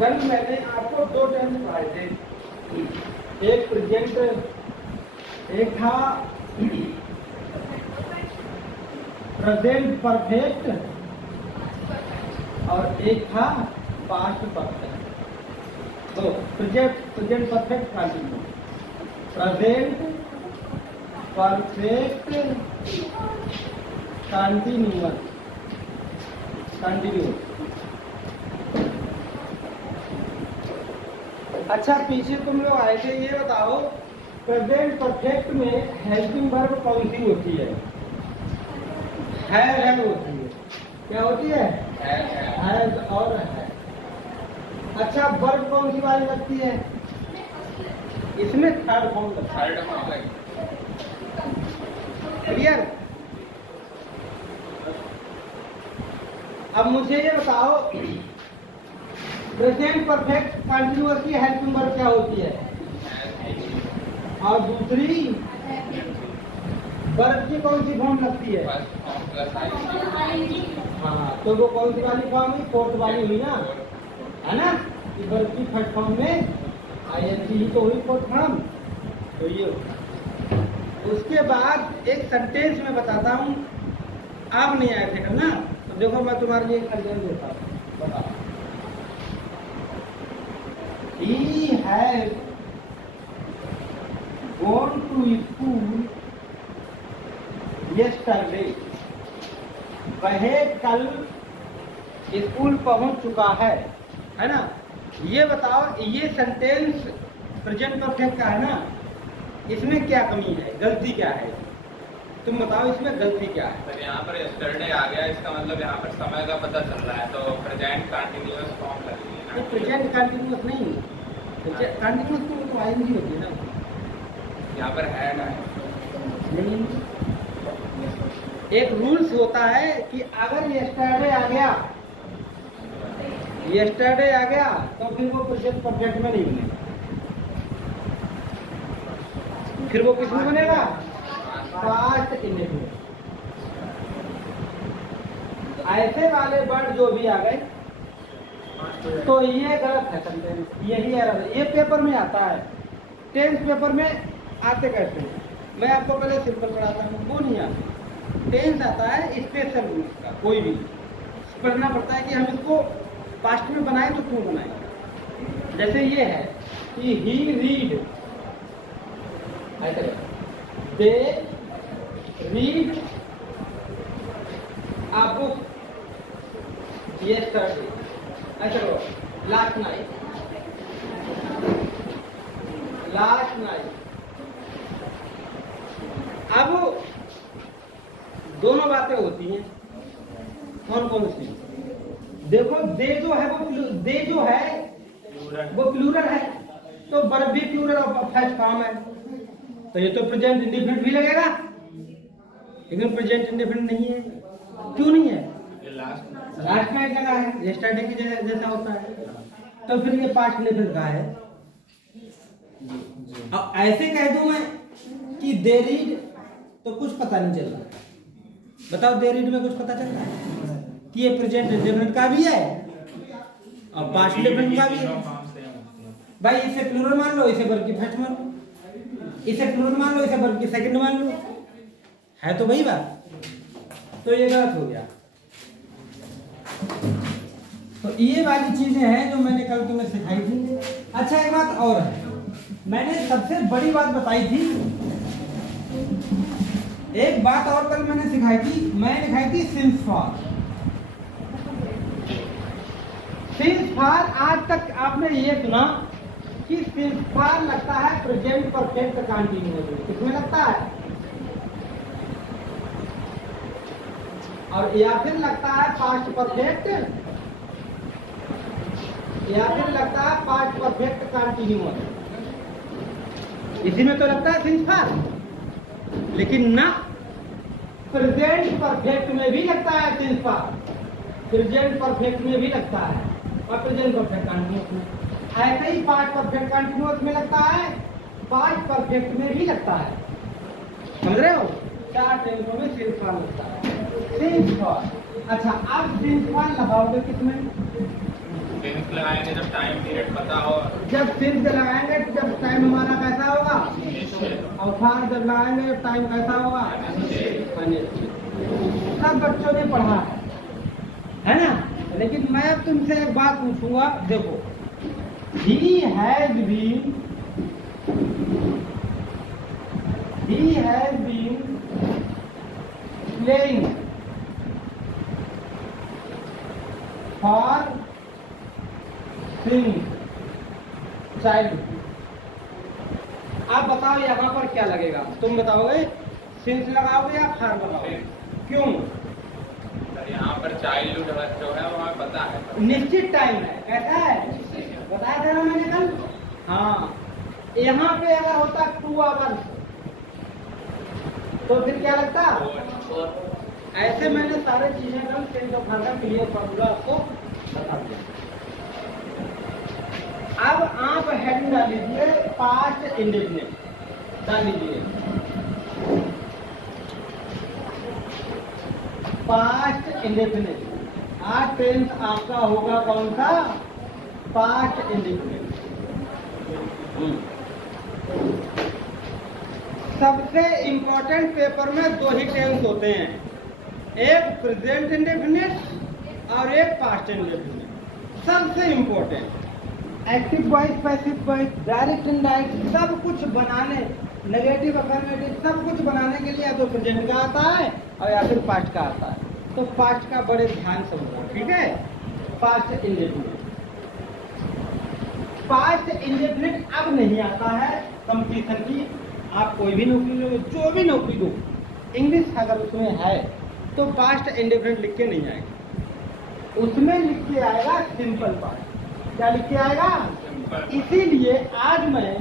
कल मैंने आपको दो टेंस पढ़ाए थे, एक प्रेजेंट, एक था प्रेजेंट परफेक्ट और एक था पास्ट परफेक्ट। तो present perfect continuous, present perfect continuous, अच्छा पीछे तुम लोग आए थे, ये बताओ प्रेजेंट परफेक्ट में हेल्पिंग वर्ब कौन सी होती है? है होती है। क्या होती है? हैज और है। अच्छा वर्ब कौन सी वाली लगती है? इसमें थर्ड फॉर्म लगता है। क्लियर? अब मुझे ये बताओ प्रेजेंट परफेक्ट कंटिन्यूअस की हेल्पिंग वर्ब क्या होती है? और दूसरी वर्ब की कौन सी फॉर्म लगती है? हाँ, तो वो कौन सी वाली फॉर्म हुई? फोर्थ वाली हुई ना, है ना? कि वर्ब की फर्स्ट फॉर्म में आईएनजी ही तो हुई फोर्थ फॉर्म। तो ये उसके बाद एक सेंटेंस में बताता हूँ, आप नहीं आए थे ना, तो देखो मैं तुम्हारे लिए एक एग्जाम्पल देता हूँ। बताओ, He has gone to school yesterday. वह कल स्कूल पहुंच चुका है ना? ये बताओ, ये सेंटेंस प्रेजेंट परफेक्ट का है ना, इसमें क्या कमी है, गलती क्या है? तुम बताओ इसमें गलती क्या है? सर यहाँ पर यस्टरडे आ गया, इसका मतलब यहाँ पर समय का पता चल रहा है, तो प्रेजेंट कंटिन्यूअस फॉर्म लगेगी ना। प्रेजेंट कंटिन्यूअस नहीं, कंटिन्यूअस तो आईएनजी होती है ना। यहाँ पर है ना, नहीं, एक रूल्स होता है कि अगर यस्टरडे आ गया तो फिर वो प्रेजेंट परफेक्ट में नहीं बनेगा, फिर वो किसमें बनेगा? Past indefinite. ऐसे वाले वर्ड जो भी आ गए तो ये गलत है सेंटेंस, यही एरर है। ये पेपर में आता है, टेंस पेपर में आते कैसे? मैं आपको पहले सिंपल पढ़ाता हूँ, वो नहीं आता। टेंस आता है स्पेशल रूल्स का, कोई भी पढ़ना पड़ता है कि हम इसको पास्ट में बनाए तो क्यों बनाए। जैसे ये है कि ही रीड, ऐसे they read a book yesterday, ऐसा करो, last night। अब दोनों बातें होती हैं, कौन सी? देखो दे जो है वो प्लूरल है, तो वर्ब भी प्लूरल और फर्स्ट फॉर्म है, तो ये तो प्रेजेंट इंडेफिनिट भी लगेगा, लेकिन प्रेजेंट इंडेफिनिट नहीं है। क्यों नहीं है? लास्ट नाइट लगा है, यस्टरडे की जैसा होता है, तो फिर ये पास्ट इंडेफिनिट का है। अब ऐसे कह दूं मैं कि दे रीड, तो कुछ पता नहीं चल रहा। बताओ, दे रीड में कुछ पता चल रहा है कि ये प्रेजेंट इंडेफिनिट का भी है और पास्ट इंडेफिनिट का भी है। भाई इसे प्लूरल मान लो, इसे वर्ब की फर्स्ट मान लो, इसे प्लूरल मान लो, इसे वर्ब की सेकंड मान लो, है तो वही बात। तो ये गलत हो गया। तो ये वाली चीजें हैं जो मैंने कल तुम्हें सिखाई थी। अच्छा एक बात और है, मैंने सबसे बड़ी बात बताई थी, एक बात और कल मैंने सिखाई थी, मैंने सिखाई थी सिंस फॉर। सिंस फॉर आज तक आपने ये सुना कि सिंस फॉर लगता है प्रेजेंट परफेक्ट कंटिन्यूअस, किसमें लगता है? और या फिर लगता है पास्ट परफेक्ट, या फिर लगता है पास्ट परफेक्ट कंटिन्यूअस। इसी में तो लगता है सिंस फॉर, लेकिन ना प्रेजेंट परफेक्ट में भी लगता है सिंस फॉर, प्रेजेंट परफेक्ट में भी लगता है और प्रेजेंट परफेक्ट कंटिन्यूअस में। ऐसे ही पास्ट परफेक्ट कंटिन्यूअस में लगता है, पास्ट परफेक्ट में भी लगता है। समझ रहे हो? चार टेंसों में सिंस फॉर लगता है। सिंस फॉर, अच्छा अब सिंस फॉर लगाओगे किसमें? सिंस लगाएंगे जब टाइम पीरियड पता हो। जब सिंस लगाएंगे तो जब टाइम हमारा कैसा होगा, और फार जब लगाएंगे जब टाइम कैसा होगा, सब बच्चों ने पढ़ा है ना। लेकिन मैं अब तुमसे एक बात पूछूंगा, देखो, he has been playing for since childhood। आप बताओ यहाँ पर क्या लगेगा, तुम बताओगे सिंस लगाओगे या फार लगाओगे, क्यों? यहाँ पर चाइल्डहुड जो है वो हमें पता है, निश्चित टाइम है, कैसा है, बताया था ना मैंने कल। हाँ, यहाँ पे अगर होता 2 आवर्स तो फिर क्या लगता, ऐसे मैंने सारे चीजें कल सेंस ऑफ फार का क्लियर फॉर्मूला आपको बता दिया। अब आप हेडिंग डाल लीजिए पास्ट इंडेफिनिट, डाल लीजिए पास्ट इंडेफिनिट। आज टेंस आपका होगा कौन सा, पास्ट इंडेफिनिट। सबसे इंपॉर्टेंट पेपर में 2 ही टेंस होते हैं, एक प्रेजेंट इंडेफिनिट और एक पास्ट इंडेफिनिट। सबसे important active voice, passive voice, direct indirect सब कुछ बनाने, नेगेटिव अफर्मेटिव सब कुछ बनाने के लिए या तो प्रेजेंट का आता है और या फिर पास्ट का आता है। तो पास्ट का बड़े ध्यान से होगा, ठीक है। पास्ट इंडेफिनिट, पास्ट इंडेफिनिट अब नहीं आता है कंपटीशन की। आप कोई भी नौकरी लो, जो भी नौकरी लो, इंग्लिश अगर उसमें है तो पास्ट इंडेफिनिट लिख के नहीं आएगा, उसमें लिख के आएगा सिंपल पास्ट। क्या लिख के आएगा, इसीलिए आज मैं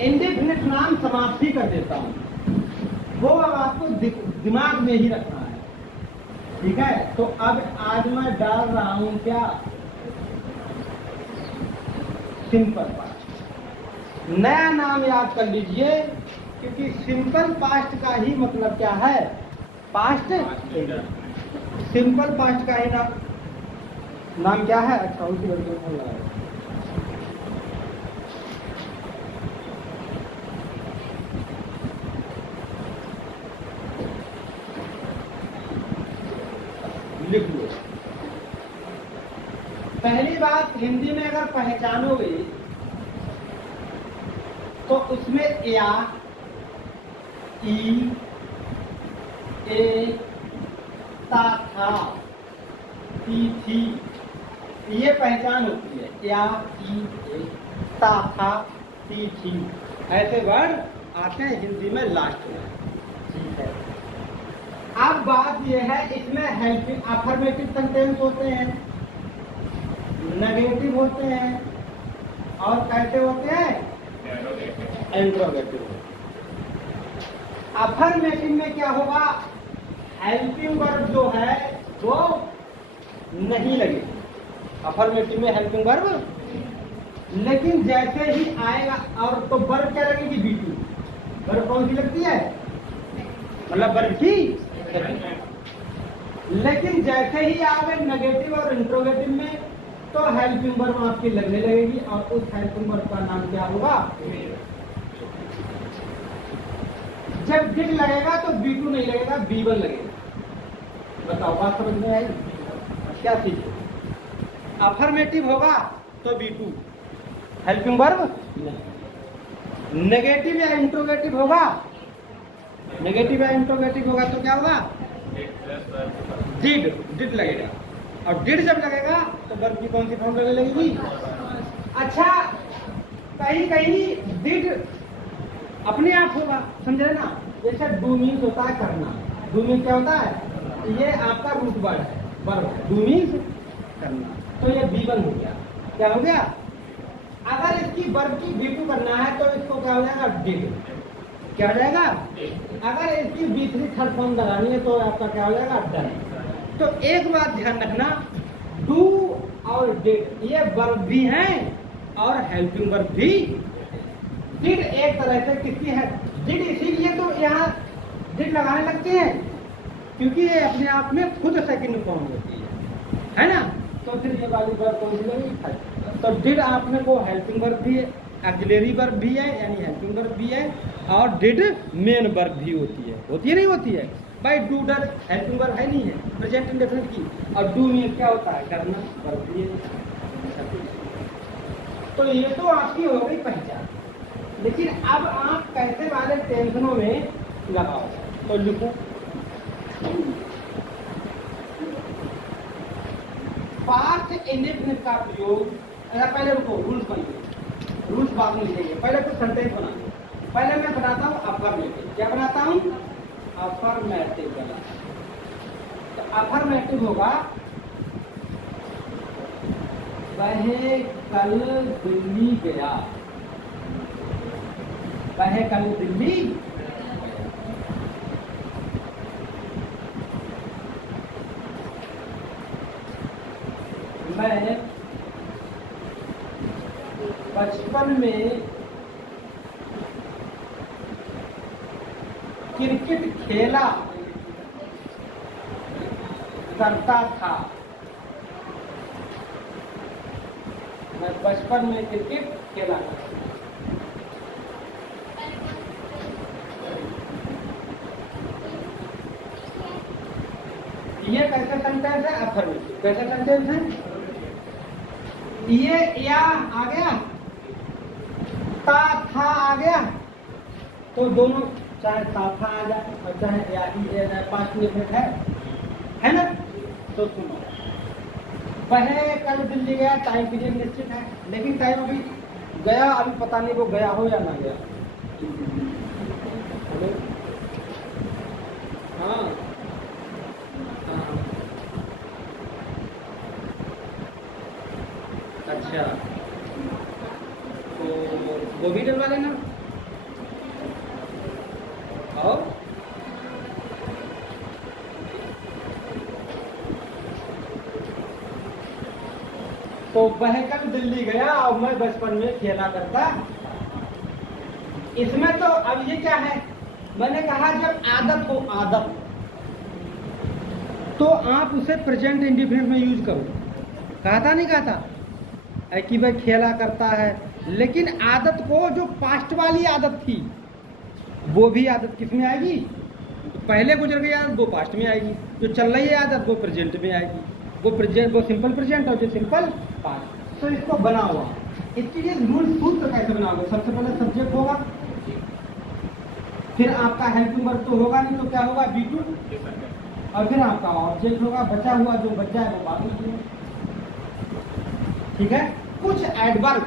इंडेफिनिट नाम समाप्ति कर देता हूँ, वो अब आपको दिमाग में ही रखना है, ठीक है। तो अब आज मैं डाल रहा हूं क्या, सिंपल पास्ट। नया नाम याद कर लीजिए, क्योंकि सिंपल पास्ट का ही मतलब क्या है, पास्ट। सिंपल पास्ट का ही नाम क्या है, अच्छा उसी लड़के को लगाया। लिख लो। पहली बात, हिंदी में अगर पहचानोगे तो उसमें या, ई, ए, ता, था, ती, थी, ये पहचान होती है। या, ई, ए, ता, था, ती, थी, ऐसे वर्ड आते हैं हिंदी में लास्ट में, ठीक है। अब बात यह है, इसमें हेल्पिंग अफर्मेटिव सेंटेंस होते हैं, नेगेटिव होते हैं, और कैसे होते हैं, इंट्रोगेटिव। अफर्मेटिव में क्या होगा, हेल्पिंग वर्ब जो है वो नहीं लगेगी अफर्मेटिव में, हेल्पिंग वर्ब। लेकिन जैसे ही आएगा, और तो वर्ब क्या लगेगी, बी2। वर्ब कौन सी लगती है, मतलब वर्ब की। लेकिन जैसे ही आवे नेगेटिव और इंट्रोगेटिव में, तो हेल्पिंग वर्ब आपकी लगने लगेगी, और उस हेल्पिंग वर्ब का नाम क्या होगा, जब डिड लगेगा तो B2 नहीं लगेगा, B1 लगेगा। बताओ बात समझ में आई, क्या सीखे। अफर्मेटिव होगा तो B2 हेल्पिंग वर्ब नहीं, नेगेटिव या इंट्रोगेटिव होगा, नेगेटिव या इंट्रोगेटिव होगा तो क्या होगा, डिड लगेगा। और डिड जब लगेगा तो वर्ब की कौन सी फॉर्म लगने लगेगी। अच्छा, कहीं कहीं डिड अपने आप होगा, समझ रहे ना। जैसे डू मीन्स होता है करना, डू मीन्स क्या होता है, ये आपका रूट वर्ड है, वर्ब डू मीन्स करना, तो ये B1 हो गया। क्या हो गया, अगर इसकी वर्ब की B2 करना है तो इसको क्या हो जाएगा, डिड। क्या हो जाएगा, अगर इसकी B3 थर्ड फॉर्म लगानी है तो आपका क्या हो जाएगा, डन। तो एक बात ध्यान रखना, डू और डिड ये वर्ब भी हैं और हेल्पिंग वर्ब भी। डिड एक तरह से किसकी है, डिड इसीलिए तो यहाँ डिड लगाने लगते हैं क्योंकि ये अपने आप में खुद सेकंड फॉर्म होती है ना। तो फिर ये वाली वर्ब कौन सी लगेगी? फाइव। तो डिड आपने को हेल्पिंग वर्ब भी है, ऑक्सिलरी वर्ब भी है यानी हेल्पिंग वर्ब भी है, और डिड मेन वर्ब भी होती है नहीं होती है भाई। डू डर हेल्पिंग वर्ब है नहीं है प्रेजेंट इंडेफिनिट की, और डू में क्या होता है? करना वर्ब भी है। तो ये तो आपकी हो गई पहचान। लेकिन अब आप कैसे वाले टेंशनों में लगाओ, तो लिखो पास्ट इंडेफिनिट का प्रयोग। पहले रुको, रूल्स बनिए, रूल्स बाद में लिखेंगे, पहले कुछ सेंटेंस बना। पहले मैं बनाता हूँ अफर्मेटिव। क्या बनाता हूँ? अफर्मेटिव बना। तो अफर्मेटिव होगा वह कल दिल्ली गया, वह कल दिल्ली मैं बचपन में क्रिकेट खेला करता था, मैं बचपन में क्रिकेट खेला करता था। ये कैसे सेंटेंस है? अफर्मेटिव। कैसे सेंटेंस है? ये या आ गया, था आ गया, तो दोनों चाहे था आ जाए और चाहे या ही आ जाए, पास्ट इंडेफिनिट है ना? तो सुनो, वह कल दिल्ली गया, टाइम पीरियड निश्चित है, लेकिन टाइम अभी गया, अभी पता नहीं वो गया हो या ना गया। हाँ अच्छा, तो वो भी डलवा लेना। और तो वह कल दिल्ली गया और मैं बचपन में खेला करता। इसमें तो अब ये क्या है? मैंने कहा जब आदत हो, आदत, तो आप उसे प्रेजेंट इंडेफिनिट में यूज करो। कहा था नहीं कहा था कि भाई खेला करता है, लेकिन आदत को जो पास्ट वाली आदत थी वो भी आदत किस में आएगी? पहले गुजर गई आदत वो पास्ट में आएगी, जो चल रही है आदत वो प्रेजेंट में आएगी। वो प्रेजेंट, वो सिंपल प्रेजेंट और जो सिंपल पास्ट। तो इसको बना हुआ, इसके लिए रूल सूत्र कैसे बनाओगे? सबसे पहले सब्जेक्ट होगा, फिर आपका हेल्पिंग वर्ब तो होगा नहीं, तो क्या होगा? B2, और फिर आपका ऑब्जेक्ट होगा, बचा हुआ जो बच जाए वो बाद में। ठीक है? कुछ एडवर्ब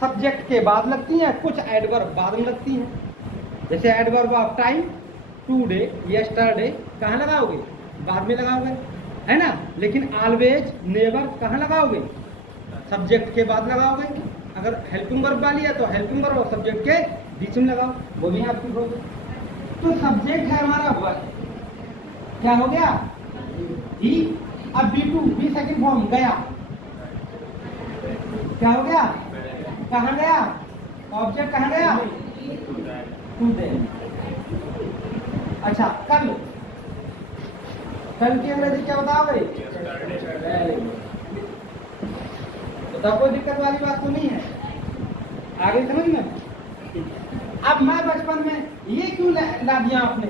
सब्जेक्ट के बाद लगती हैं, कुछ एडवर्ब बाद में लगती हैं। जैसे adverb of time, today, yesterday, कहाँ लगाओगे? बाद में लगाओगे, है ना? लेकिन ऑलवेज, नेवर कहाँ लगाओगे? सब्जेक्ट के बाद लगाओगे। अगर हेल्पिंग वर्ब वाली है तो हेल्पिंग वर्ब और सब्जेक्ट के बीच में लगाओ, वो भी आपकी होगी। तो सब्जेक्ट है हमारा वर्ब, क्या हो गया? ही। अब B2, B सेकंड फॉर्म गया, क्या हो गया? कहाँ गया? ऑब्जेक्ट कहाँ गया? टुडे। अच्छा, कल, कल की अंग्रेजी क्या बताओगे? तो कोई दिक्कत वाली बात तो नहीं है, आगे समझ में। अब मैं बचपन में ये क्यों ला दिया आपने?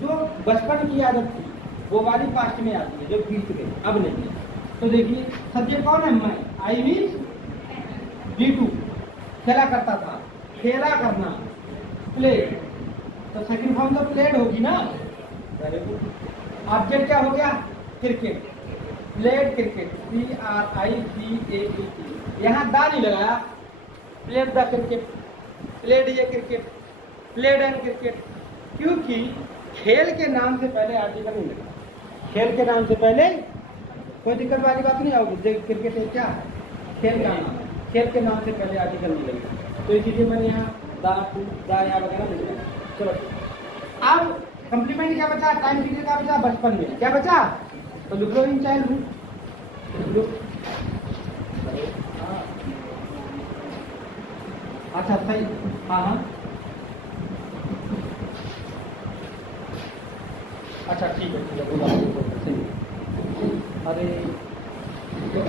जो बचपन की आदत थी वो वाली पास्ट में आती है, जो बीत गई अब नहीं। तो देखिए सब्जेक्ट कौन है? मैं, आई मीन B2, खेला करता था, खेला करना, प्ले, तो सेकंड फॉर्म तो प्लेड होगी ना। Very good. ऑब्जेक्ट क्या हो गया? क्रिकेट, प्लेड क्रिकेट, CRICAT, यहाँ दा नहीं लगाया, प्लेड द क्रिकेट, प्लेड ये क्रिकेट, प्लेड एंड क्रिकेट, क्योंकि खेल के नाम से पहले आर्टिकल नहीं लगा। खेल के नाम से पहले कोई दिक्कत वाली बात नहीं आओगी। क्रिकेट क्या है? खेल का नाम, खेल के नाम से पहले आर्टिकल नहीं लगेगा, तो इसीलिए मैंने यहाँ दा यहाँ वगैरह नहीं लिखा। चलो, अब कंप्लीमेंट क्या बचा? टाइम पीरियड क्या बचा? बचपन में क्या बचा? तो लिख लो इन चाइल्डहुड। अच्छा सही, हाँ, अच्छा ठीक है, बोला सही। अरे तो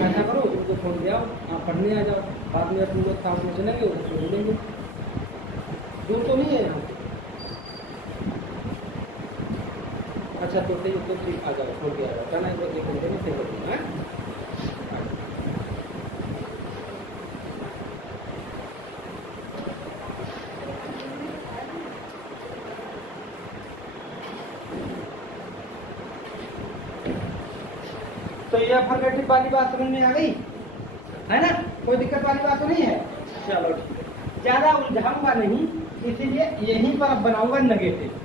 छोड़ दिया, आप पढ़ने आ जाओ, बाद में अपने लोग काम में चलेंगे वो छोड़ देंगे, दूर तो नहीं है यहाँ। अच्छा तो सही, तो ठीक, आ जाओ, छोड़ के आ जाओ, कहना एक घंटे में फिर करूँगा। तो ये अफर्मेटिव वाली बात समझ में आ गई है ना, कोई दिक्कत वाली बात तो नहीं है। चलो ठीक है, ज्यादा उलझाऊंगा नहीं, इसीलिए यहीं पर अब बनाऊंगा नेगेटिव।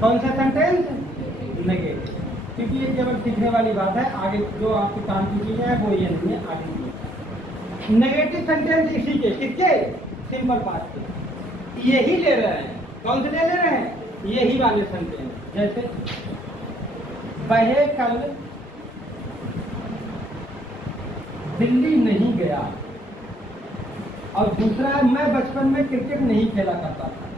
कौन सा सेंटेंस? नेगेटिव, क्योंकि ये केवल सीखने वाली बात है, आगे जो आपके काम की चीजें हैं वो ये नहीं है, आगे की नेगेटिव सेंटेंस इसी के, किसके? सिंपल पास्ट के, यही ले रहे हैं। कौन से ले रहे हैं? यही वाले सेंटेंस, जैसे वह कल दिल्ली नहीं गया, और दूसरा है मैं बचपन में क्रिकेट नहीं खेला करता था।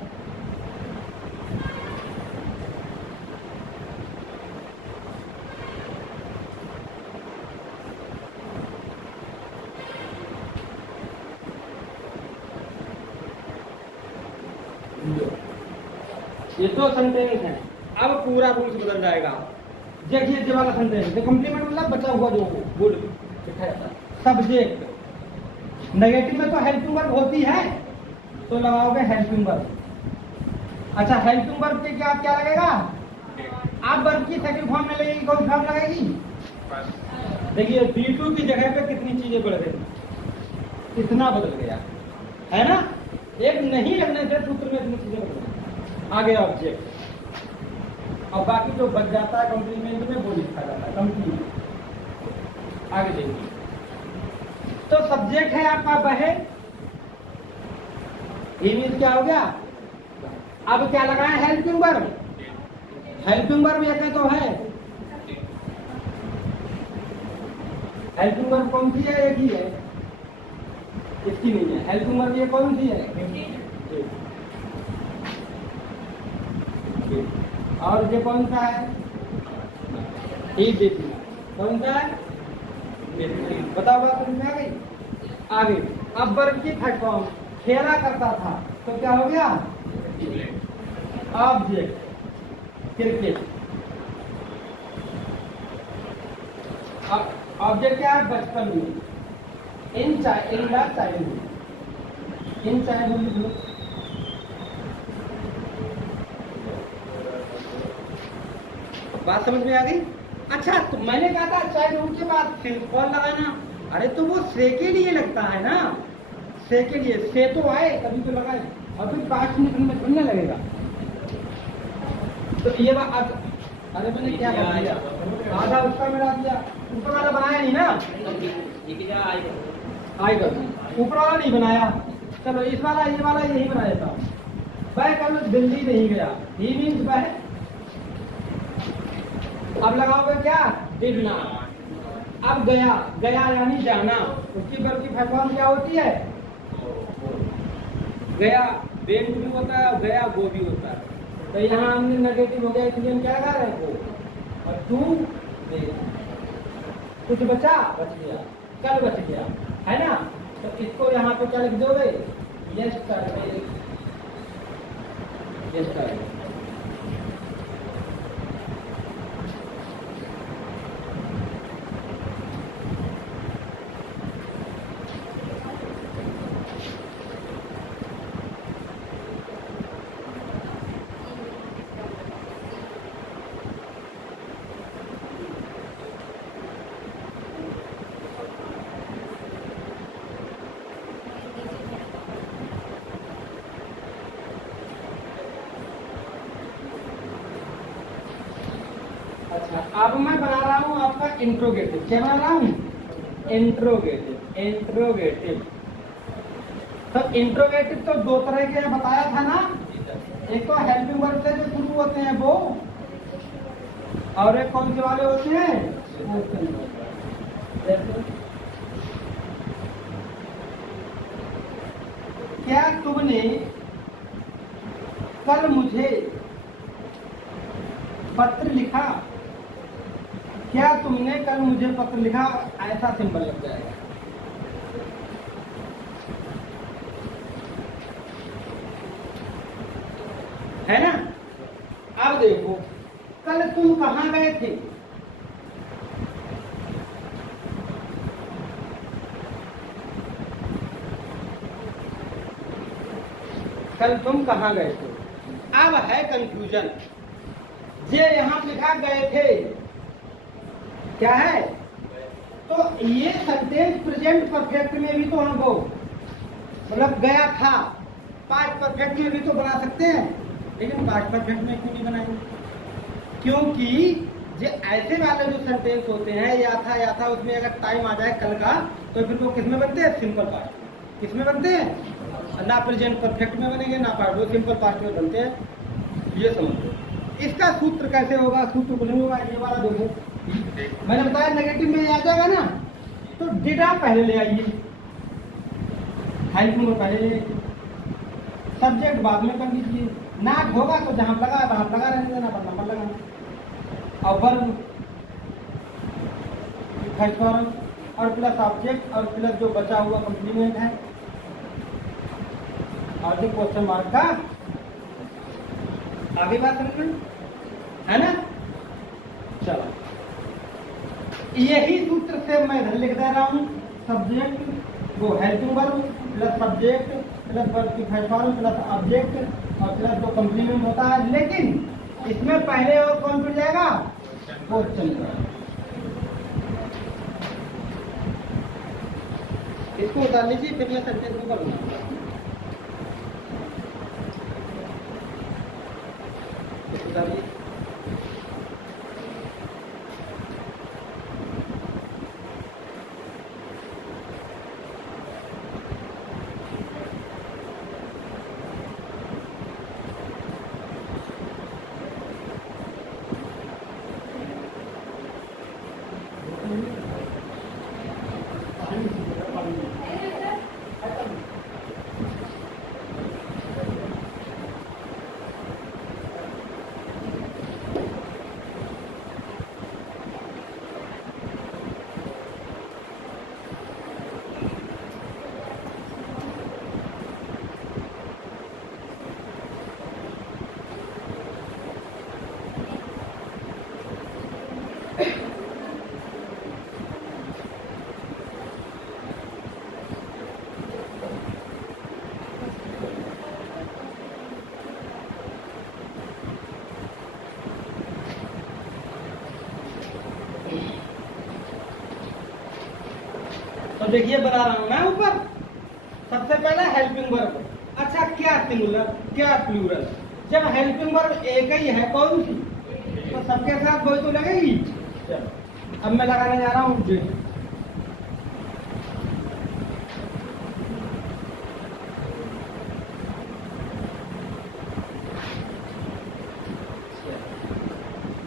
ये दो सेंटेंस हैं, अब पूरा रूल्स बदल जाएगा। देखिए ये वाला सेंटेंस, कंप्लीमेंट मतलब बचा हुआ जो गुड सब्जेक्ट। नेगेटिव में तो हेल्पिंग वर्ब होती है, तो लगाओगे हेल्पिंग वर्ब। अच्छा हेल्पिंग वर्ब के क्या क्या लगेगा? आप वर्ब की सेकंड फॉर्म में लगेगी, कौन फॉर्म लगेगी? देखिए B2 की जगह पे कितनी चीजें बढ़ गई, इतना बदल गया है ना। एक नहीं लगने से सूत्र में इतनी चीजें बदल गई। आगे ऑब्जेक्ट, और बाकी जो बच जाता है कॉम्प्लीमेंट में वो लिखा जाता है कंप्लीट। आगे देखिए, तो सब्जेक्ट है आपका वह, ये मीन्स क्या हो गया? अब क्या लगाए? Helping verb. हेल्पिंग वर्ब ये तो है, हेल्पिंग वर्ब कौन सी है? एक ही है, इसकी नहीं है। हेल्पिंग वर्ब ये कौन सी है? और ये कौन सा है? कौन सा है? बताओ बात समझ में आ गई? आगे अब वर्ब की थर्ड फॉर्म, खेला करता था, तो क्या हो गया? Object cricket. ऑब्जेक्ट क्या है? बचपन में, इन चाइल्डहुड, इन चाइल्डहुड। बात समझ में आ गई? अच्छा तो मैंने कहा था चाइल्डहुड के बाद सिंस फॉर लगाना, अरे तो वो से के लिए लगता है ना, से के लिए, से तो आए तभी तो लगाए, और फिर 5 मिनट में सुनने लगेगा। तो ये बात, अरे मैंने क्या कर दिया, आधा उसका मिला दिया, ऊपर वाला बनाया नहीं ना, आई कर ऊपर वाला नहीं बनाया। चलो इस वाला ये वाला यही बनाया था। वह कल दिल्ली नहीं गया, ही मीन्स वह। अब लगाओगे क्या? Did not. अब गया, गया यानी जाना, उसकी वर्ब की फॉर्म क्या होती है? गया वेंट भी होता है, गया गो भी होता है। तो यहाँ हमने नेगेटिव हो गया, इसलिए हम क्या कर रहे हैं? गो। और तू कुछ बचा, बच गया, कल बच गया, है ना। तो इसको यहाँ पे क्या लिख दोगे? Yesterday, yesterday. अब मैं बना रहा हूं आपका इंट्रोगेटिव। क्या बना रहा हूं? इंट्रोगेटिव। इंट्रोगेटिव तो इंट्रोगेटिव तो दो तरह के बताया था ना, एक तो हेल्पिंग वर्ब से जो शुरू होते हैं वो, और एक कौन से वाले होते हैं? क्या तुमने कल मुझे पत्र लिखा? क्या तुमने कल मुझे पत्र लिखा, ऐसा सिंबल लग जाएगा। है ना। अब देखो कल तुम कहां गए थे, कल तुम कहां गए थे। अब है कंफ्यूजन, ये यहां लिखा गए थे, क्या है, तो ये सेंटेंस प्रेजेंट परफेक्ट में भी तो हमको मतलब गया था, पास्ट परफेक्ट में भी तो बना सकते हैं, लेकिन पास्ट परफेक्ट में क्यों नहीं बनाएंगे, क्योंकि जो ऐसे वाले जो सेंटेंस होते हैं या था उसमें अगर टाइम आ जाए कल का, तो फिर वो किसमें बनते हैं, सिंपल पास्ट। किसमें बनते हैं, ना प्रेजेंट परफेक्ट में बनेंगे ना पास्ट, वो सिंपल पास्ट में बनते हैं। ये समझो। इसका सूत्र कैसे होगा, सूत्र कुछ नहीं होगा, ये वाला देखो मैंने बताया नेगेटिव में आ जाएगा ना, तो डिड आप पहले ले आइए, हेल्प में पहले ले आइए, सब्जेक्ट बाद में कर लीजिए, नाट होगा तो जहां लगा वहां लगा रहने देना, पर नंबर लगाना, और वर्ब फर्स्ट फॉर्म और प्लस ऑब्जेक्ट और प्लस जो बचा हुआ कॉम्प्लीमेंट है और जो क्वेश्चन मार्क का। आगे बात समझ में है ना। चलो यही सूत्र से मैं इधर लिख दे रहा हूं, सब्जेक्ट वो helping verb plus subject plus verb की फर्स्ट फॉर्म प्लस ऑब्जेक्ट और प्लस जो कॉम्प्लीमेंट होता है, लेकिन इसमें पहले और कौन जुड़ जाएगा, क्वेश्चन। इसको उतार लीजिए, फिर मैं सेंटेंस को करूंगा। उतार लीजिए। तो देखिए बना रहा हूं मैं ऊपर, सबसे पहले हेल्पिंग वर्ब। अच्छा क्या सिंगुलर क्या प्लूरल, जब हेल्पिंग वर्ब एक ही है कौन सी, तो सबके साथ वही तो लगेगी। चलो अब मैं लगाने जा रहा हूं जे।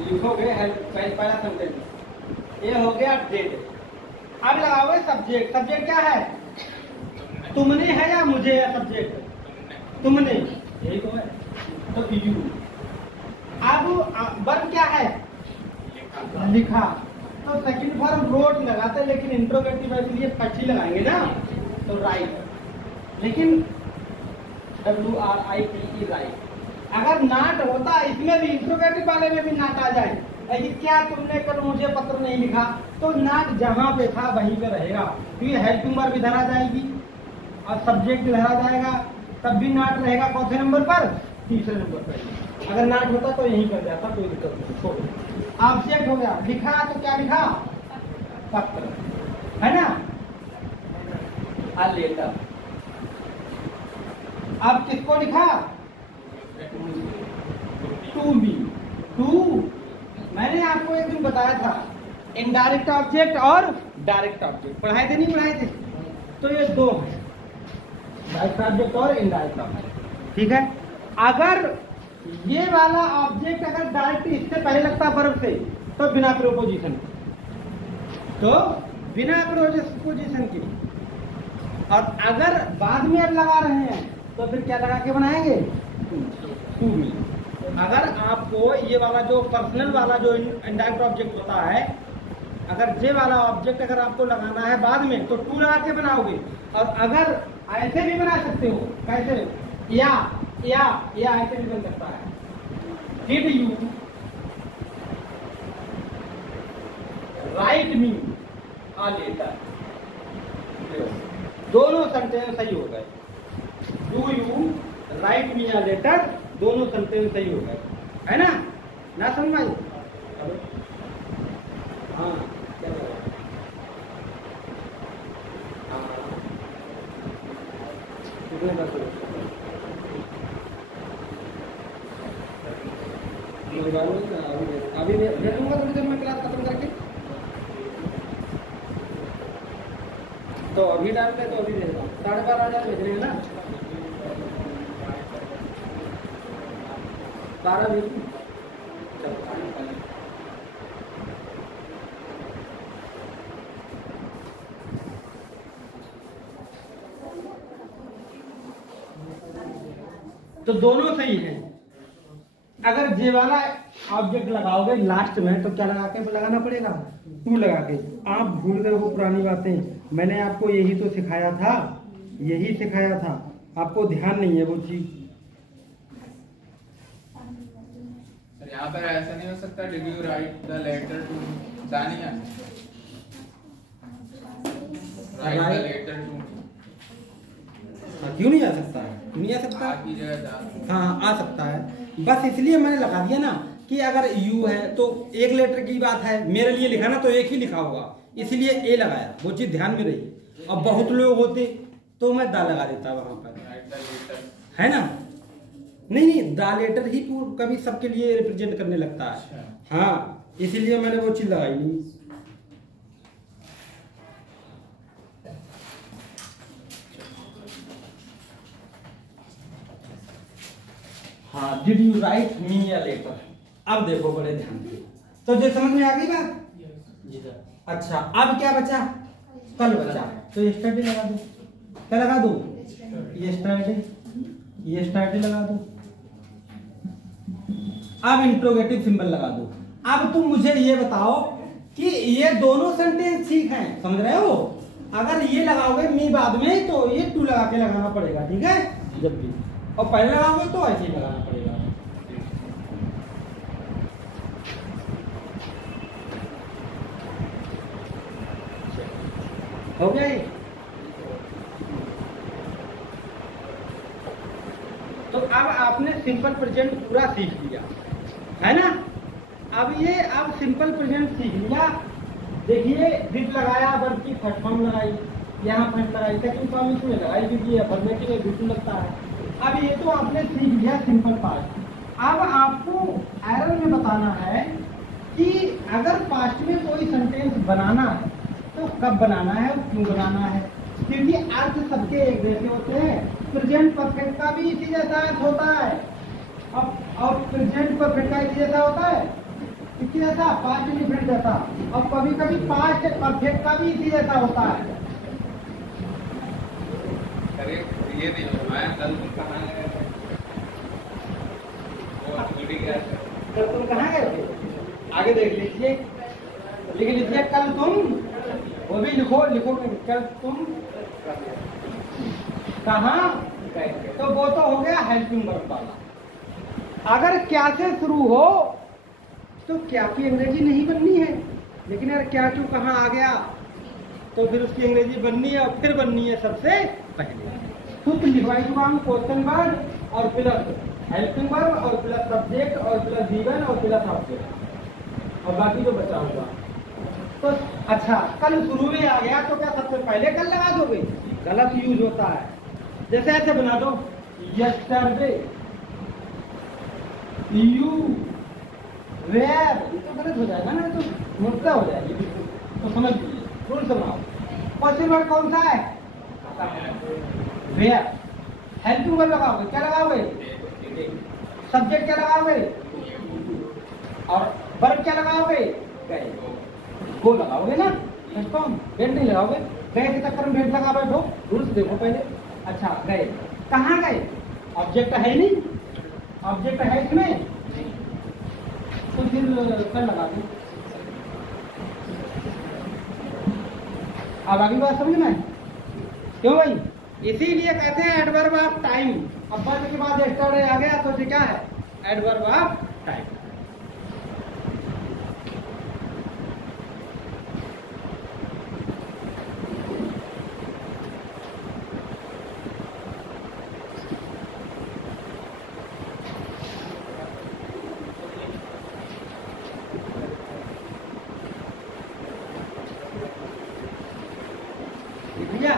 लिखोगे पहला सेंटेंस, ये हो गया डेट। अब लगाओगे सब्जेक्ट, सब्जेक्ट क्या है, तुमने है या मुझे है, सब्जेक्ट तुमने, यही तो है, तो यू। अब वर्ब क्या है, लिखा, तो सेकंड फॉर्म रोट लगाते, लेकिन इंट्रोगेटिव है इसलिए पछी लगाएंगे ना, तो राइट, लेकिन WRITE राइट। अगर नाट होता इसमें भी, इंट्रोगेटिव वाले में भी नाट आ जाए, क्या तुमने कल मुझे पत्र नहीं लिखा, तो नाट जहां पे था वहीं पे रहेगा, क्योंकि हेल्पिंग वर्ब इधर आ जाएगी और सब्जेक्ट इधर आ जाएगा, तब भी नाट रहेगा चौथे नंबर पर, तीसरे नंबर पर। अगर नाट होता तो यहीं कर जाता, कोई दिक्कत नहीं। छोड़ो, ऑब्जेक्ट हो गया, लिखा तो क्या लिखा, पत्र, है ना, आ लेटर। अब किसको लिखा, टू मी, टू, मैंने आपको एक दिन बताया था इनडायरेक्ट ऑब्जेक्ट और डायरेक्ट ऑब्जेक्ट, पढ़ाए थे नहीं पढ़ाए थे, तो ये दो हैं, डायरेक्ट ऑब्जेक्ट और इनडायरेक्ट ऑब्जेक्ट, ठीक है। अगर ये वाला ऑब्जेक्ट अगर डायरेक्ट इससे पहले लगता वर्ब से, तो बिना प्रीपोजिशन के, तो बिना प्रीपोजिशन के, और अगर बाद में अब लगा रहे हैं तो फिर क्या लगा के बनाएंगे, टू मी। अगर आपको ये वाला जो पर्सनल वाला जो इनडायरेक्ट ऑब्जेक्ट होता है, अगर जे वाला ऑब्जेक्ट अगर आपको लगाना है बाद में तो टू लगा के बनाओगे, और अगर ऐसे भी बना सकते हो, कैसे, या ऐसे भी बन सकता है। Did you write me a letter, दोनों सेंटेंस सही हो गए। Do you write me a letter, दोनों सेंटेंस सही हो गए, है ना? ना समझ में आई? हाँ क्या बोला? अभी भेज दूंगा थोड़ी देर में क्लास खत्म करके, तो अभी डाल ले, तो अभी भेज रहा हूँ। 12:30 भेज रहे हैं ना? 12 भेज दूँ? तो दोनों सही है। अगर जे वाला ऑब्जेक्ट लगाओगे लास्ट में तो क्या लगा के लगाना पड़ेगा? टू लगा के। आप भूल गए वो पुरानी बातें, मैंने आपको यही तो सिखाया था, यही सिखाया था, आपको ध्यान नहीं है वो चीज। यहाँ पर ऐसा नहीं हो सकता did you write the letter to Daniya, write the letter to, क्यों नहीं आ सकता है? क्यों नहीं आ सकता? की जगह जा, हाँ आ सकता है, बस इसलिए मैंने लगा दिया ना कि अगर यू है तो एक लेटर की बात है, मेरे लिए लिखा ना तो एक ही लिखा होगा, इसलिए ए लगाया, वो चीज ध्यान में रही। अब बहुत लोग होते तो मैं दा लगा देता वहां पर, राइट द लेटर, है ना? नहीं दा लेटर ही कभी सबके लिए रिप्रेजेंट करने लगता है। हाँ इसीलिए मैंने वो चीज लगाई नहीं। हाँ, did you write me a letter, अब देखो बड़े ध्यान से, तो जो समझ में आ गई बात? जी सर। अच्छा अब क्या बचा? कल बचा, तो यस्टरडे लगा दो। क्या लगा दो? यस्टरडे लगा दो। अब इंट्रोगेटिव सिंबल लगा दो। अब तुम मुझे ये बताओ कि ये दोनों सेंटेंस ठीक हैं, समझ रहे हो? अगर ये लगाओगे मी बाद में तो ये टू लगा के लगाना पड़ेगा, ठीक है? जब भी, और पहले लगाओगे तो ऐसे ही लगाना पड़ेगा। हो गया ये? तो अब आपने सिंपल प्रेजेंट पूरा सीख लिया, है ना? अब सिंपल प्रेजेंट सीख लिया। देखिए डिड लगाया, वर्ब की फर्स्ट फॉर्म लगाई, यहाँ फर्स्ट लगाई, सेकंड फॉर्म इसमें लगाई क्योंकि अफर्मेटिव है, बिल्कुल लगता है। अब ये तो आपने सीख लिया सिंपल पास्ट। अब आपको एरर में बताना है कि अगर पास्ट में कोई सेंटेंस बनाना है तो कब बनाना है और क्यों बनाना है, क्योंकि अर्थ सबके एक जैसे होते हैं। प्रेजेंट परफेक्ट का भी इसी जैसा अर्थ होता है, और प्रेजेंट परफेक्ट का इसी जैसा होता है, इसी जैसा, पास्ट डिफरेंट जैसा, और कभी कभी पास्ट परफेक्ट का भी इसी जैसा होता है। ये नहीं हो पाया, कल तुम कहाँ गए थे? वो मीटिंग गया था। कल तुम कहाँ गए थे? आगे देख लीजिए, लिख लीजिए कल तुम, वो भी लिखो कल तुम कहाँ गए थे, तो वो तो हो गया हेल्पिंग वर्ब वाला। अगर क्या से शुरू हो तो क्या की अंग्रेजी नहीं बननी है, लेकिन अगर क्या टू कहाँ आ गया तो फिर उसकी अंग्रेजी बननी है, और फिर बननी है सबसे पहले खुद लिखवाई क्वेश्चन वर्ड और प्लस हेल्पिंग वर्ब और प्लस सब्जेक्ट और प्लस गिवन और प्लस ऑब्जेक्ट, और बाकी जो बचा हुआ। तो अच्छा कल शुरू में आ गया तो क्या सबसे पहले कल लगा दोगे? गलत यूज होता है। जैसे ऐसे बना दो, यस्टरडे यू वेयर, तो गलत हो जाएगा ना, तो मुद्दा हो जाएगी। तो समझ लीजिए, रूल सुनाओ। क्वेश्चन वर्ड कौन सा है? वेयर। हेल्पिंग वर्ब लगाओगे, क्या लगाओगे? सब्जेक्ट क्या लगाओगे? और वर्ब क्या लगाओगे? गए। गो लगाओगे ना, डेट नहीं लगाओगे। गए के चक्कर में डेट लगा बैठो, रूल्स देखो पहले। अच्छा गए, कहाँ गए? ऑब्जेक्ट है नहीं, ऑब्जेक्ट है इसमें, तो फिर कल लगा दो। अब आगे बात समझ में, क्यों भाई? इसीलिए कहते हैं एडवर्ब ऑफ टाइम। अब वर्ब के बाद यस्टरडे आ गया तो ये क्या है? Adverb of time. भैया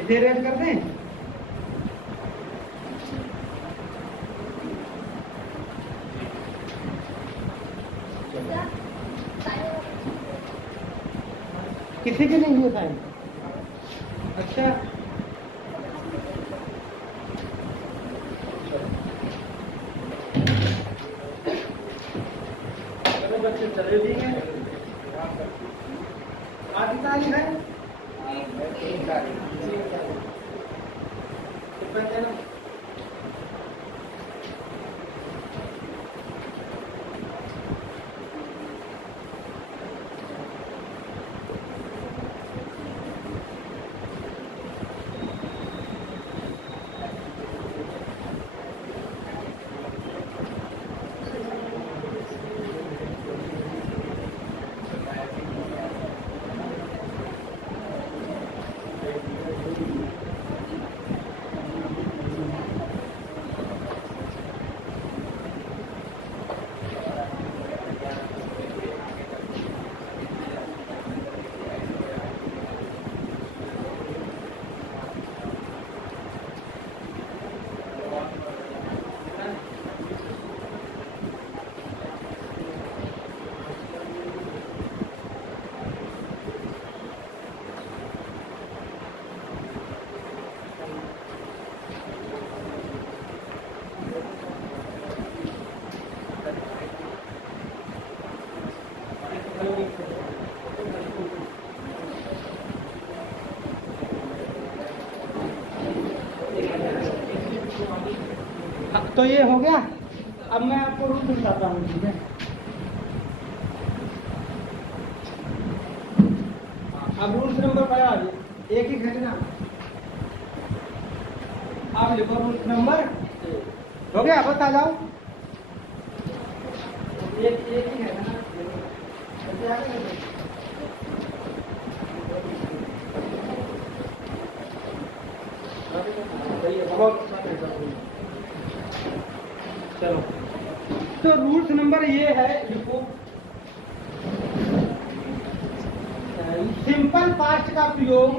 इसे रेड कर दें। किसी के नहीं हुए साइन? अच्छा चलो बच्चे चले भी हैं। आधी तारीख है तो ये हो गया। अब मैं आपको रूल बताता हूँ, ठीक है? अब रूल्स नंबर 5 एक ही घटना आप लिखो। रूल्स नंबर हो गया, बता जाओ। एक ही घटना चलो, तो रूल्स नंबर ये है, लिखो। सिंपल पास्ट का प्रयोग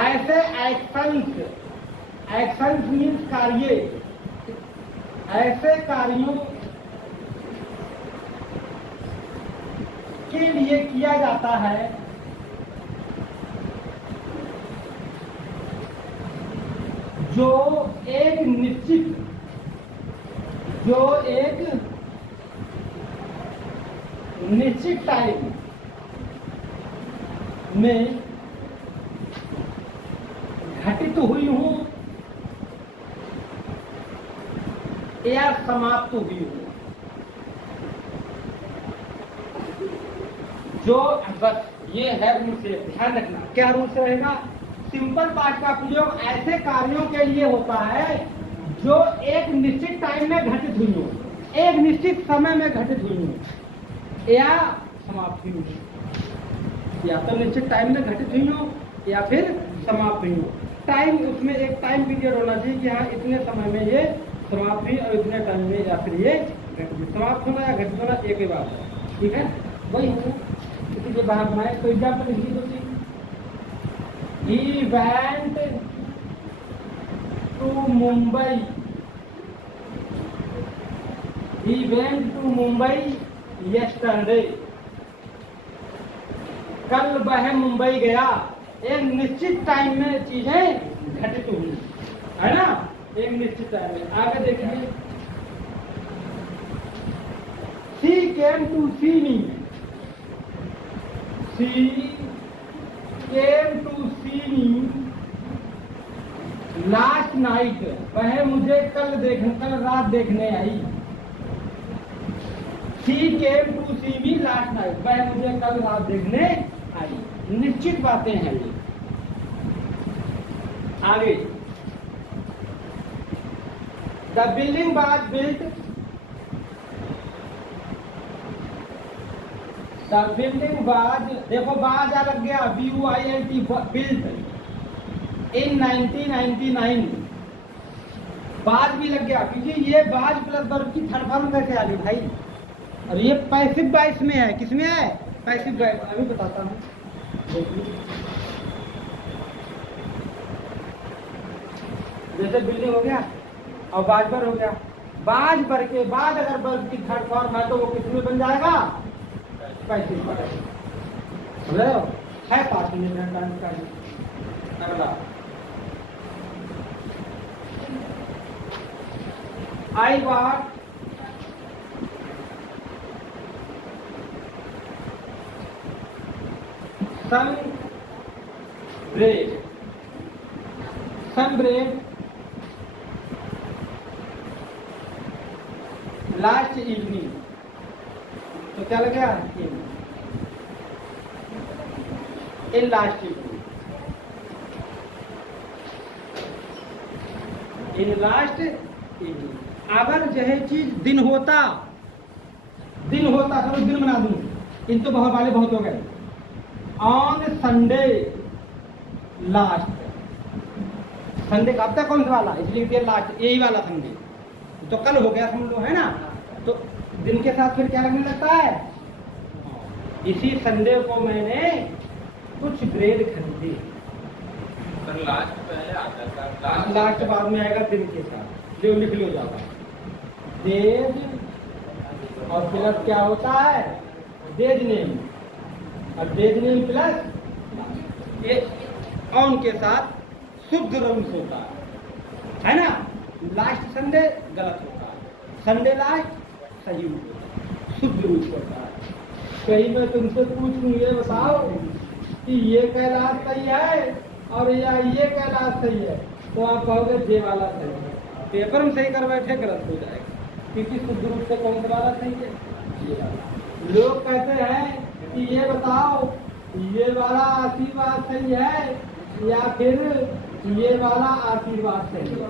ऐसे एक्शंस मीन्स कार्य, ऐसे कार्यों के लिए किया जाता है जो एक निश्चित टाइम में घटित हुई हूं या समाप्त हुई हूं। जो बस ये है रूल से ध्यान रखना। क्या रूल से रहेगा? सिंपल पास्ट का प्रयोग ऐसे कार्यों के लिए होता है जो एक निश्चित टाइम में घटित हुई हो, एक निश्चित समय में घटित हुई हो या समाप्त हुई हो। या तो निश्चित टाइम में घटित हुई हो या फिर समाप्त हुई हो। टाइम, उसमें एक टाइम पीरियड होना चाहिए कि हाँ इतने समय में ये समाप्त हुई और इतने टाइम में या फिर ये घटित हुई। समाप्त होना या घटित होना एक ही बात है, ठीक है? वही है। किसी के बाहर बनाए तो एग्जाम्पल लिखिए तो He went to Mumbai. He went to Mumbai yesterday. कल वह मुंबई गया। एक निश्चित टाइम में चीजें घटित हुई, है ना? एक निश्चित टाइम में। आगे देखिए, She came to see me. She came to see me last night, वह मुझे कल रात देखने आई। She came to see me last night, वह मुझे कल रात देखने आई। निश्चित बातें हैं ये। आगे, the building was built, the building was, देखो बाज आ लग गया, BUILT, बिल्ट इन 1999, बाज भी लग गया, क्योंकि ये बाज प्लस वर्ब की थर्ड फॉर्म कैसे आ गई भाई। और ये पैसिव वॉइस में है, किसमें है, पैसिव वॉइस। अभी बताता हूँ, जैसे बिल्डिंग हो गया और बाज पर हो गया, बाज पर के बाद अगर वर्ब की थर्ड फॉर्म है तो वो किसमें बन जाएगा, पैसिव वॉइस है। पास्ट इंडिफरेंट का। अगला, I bought some bread last evening, तो क्या लग गया, in last evening, in last evening। अगर यह चीज दिन होता, चलो दिन बना दूं, इन तो बहुत वाले बहुत हो गए। ऑन संडे लास्ट, संडे का अब तक कौन सा वाला, इसलिए लास्ट यही वाला संडे, तो कल हो गया समझ लो, है ना। तो दिन के साथ फिर क्या लगने लगता है, इसी संडे को मैंने कुछ ब्रेड खरीदी। लास्ट पहले आता था, लास्ट बाद में आएगा दिन के साथ, जो लिख लो जाता। डेज और प्लस क्या होता है, डेज नेम, और डेज नेम प्लस ये ऑन के साथ शुद्ध रूप होता है ना। लास्ट संडे गलत होता है, संडे लास्ट सही शुद्ध रूप होता है। कहीं मैं तुमसे पूछूं, ये बताओ कि ये कैलाश सही है और या ये कैलाश सही है, तो आप कहोगे जे वाला सही है। पेपर में सही कर बैठे गलत हो जाएगा, क्योंकि शुद्ध रूप से कौन सा वाला सही है, ये वाला। लोग कहते हैं कि ये बताओ ये वाला आशीर्वाद सही है या फिर ये वाला आशीर्वाद सही है,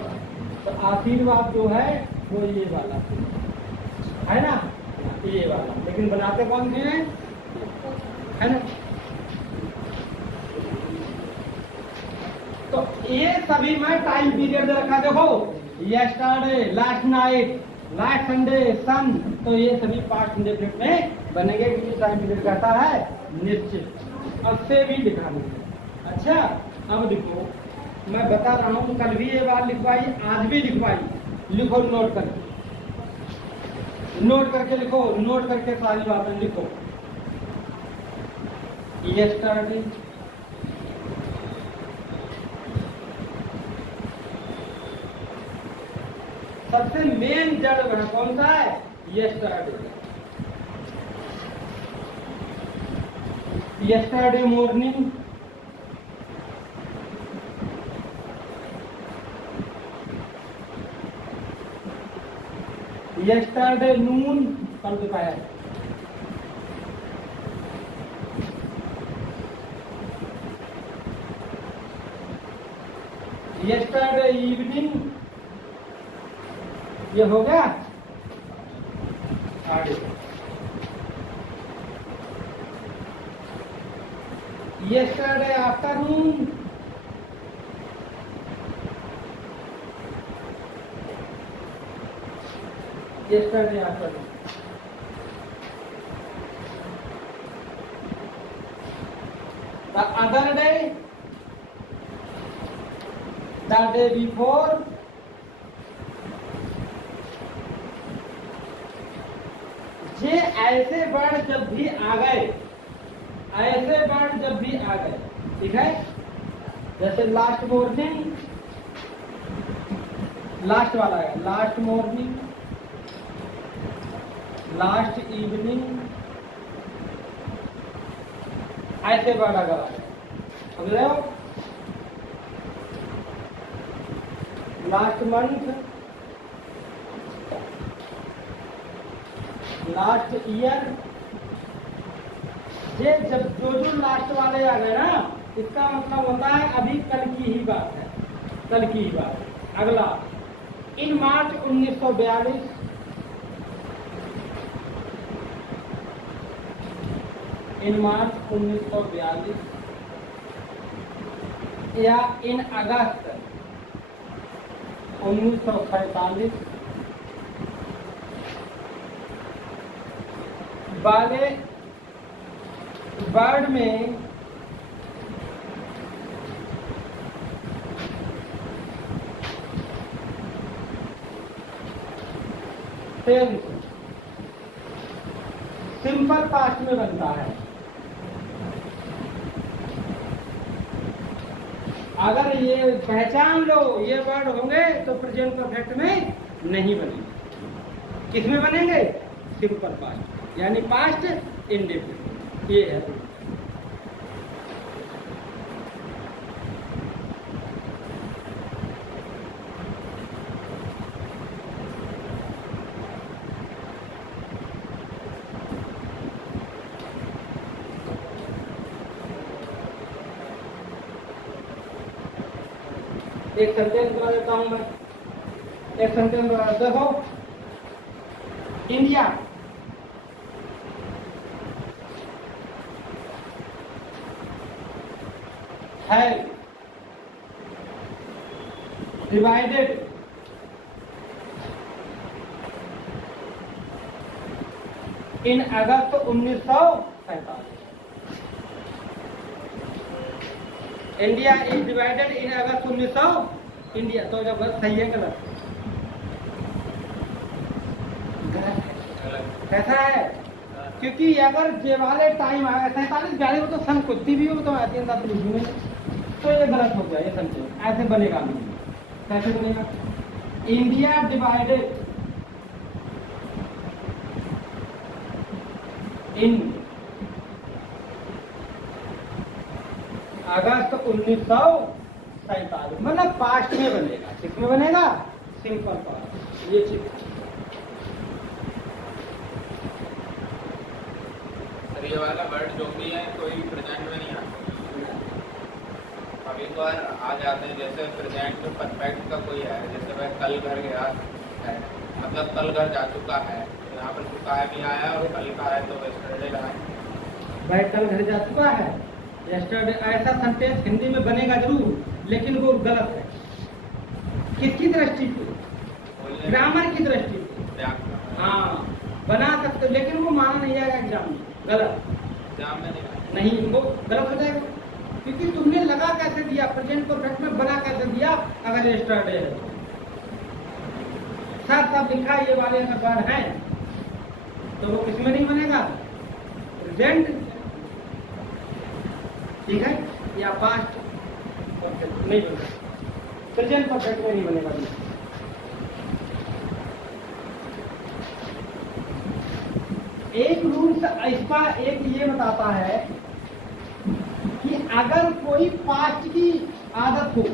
तो आशीर्वाद जो है वो ये वाला है ना, ये वाला। लेकिन बनाते कौन से हैं, है ना। तो ये सभी में टाइम पीरियड दे रखा, देखो yesterday, last night, last Sunday, sun, तो ये सभी पास्ट इंडेफिनिट में बनेंगे, क्योंकि टाइम पीरियड कहता है निश्चित। अब से भी लिखा नहीं। अच्छा, अब देखो मैं बता रहा हूँ, कल भी ये बात लिखवाई, आज भी लिखवाई, लिखो नोट करके, नोट करके लिखो, नोट करके सारी बातें लिखो। यस्टरडे, सबसे मेन जड़ वह कौन सा है, यस्टरडे। यस्टरडे मॉर्निंग, यस्टरडे नून, कल दोपहर, यस्टरडे इवनिंग, ये हो गया। आगे yesterday afternoon, yesterday afternoon, the other day, the day before, ये ऐसे वर्ड जब भी आ गए, ऐसे वर्ड जब भी आ गए, ठीक है, जैसे लास्ट मॉर्निंग, लास्ट वाला है, लास्ट मॉर्निंग, लास्ट इवनिंग, ऐसे वर्ड अगर आए, समझ रहे हो? लास्ट मंथ, लास्ट ईयर, ये जब जो लास्ट वाले आ गए ना, इसका मतलब होता है अभी कल की ही बात है, कल की ही बात है। अगला, इन मार्च 1942 इन मार्च 1942 या इन अगस्त 1947 वाले वर्ड में टेंस सिंपल पास्ट में बनता है। अगर ये पहचान लो ये वर्ड होंगे तो प्रेजेंट परफेक्ट में नहीं बनेंगे। किस में बनेंगे? सिंपल पास्ट, यानी पास्ट इंडेफिनिट। ये है एक सेंटेंस बना देता हूं मैं। एक सेंटेंस बना देखो, इंडिया है divided in August 1947। India is divided in August 1900। India तो जब सही है गलत? गलत है। कैसा है? क्योंकि अगर जे वाले टाइम आया 47-42 में तो सन कुछ भी हो तो आती है तो ये गलत हो गया। ये सेंटेंस ऐसे बनेगा नहीं। कैसे बनेगा? इंडिया डिवाइडेड इन अगस्त 1947, मतलब पास्ट में बनेगा। किसमें बनेगा? Simple past. ये चीज ये वाला वर्ड जो भी है कोई प्रेजेंट में नहीं आता। कभी बार आ जाते हैं, जैसे प्रेजेंट में परफेक्ट का कोई है, जैसे वह कल घर गया है, मतलब कल घर जा चुका है, यहाँ पर चुका है भी आया और कल का है तो वेस्टरडे का है। भाई कल घर जा चुका है, यस्टरडे, ऐसा सेंटेंस हिंदी में बनेगा जरूर, लेकिन वो गलत है। किसकी दृष्टि से? ग्रामर की दृष्टि से। हाँ बना सकते, लेकिन वो माना नहीं जाएगा एग्जाम में। गलत एग्जाम में नहीं, वो गलत हो जाएगा। क्योंकि तुमने लगा कैसे दिया, प्रेजेंट परफेक्ट में बना कैसे दिया? अगर यस्टरडे है साथ साथ लिखा ये वाले अगर वर्ड है तो वो किसमें नहीं बनेगा? प्रेजेंट, ठीक है, या पास्ट परफेक्ट नहीं बनेगा, प्रेजेंट परफेक्ट में नहीं बनेगा। एक रूल इसका एक ये बताता है कि अगर कोई पास्ट की आदत हो,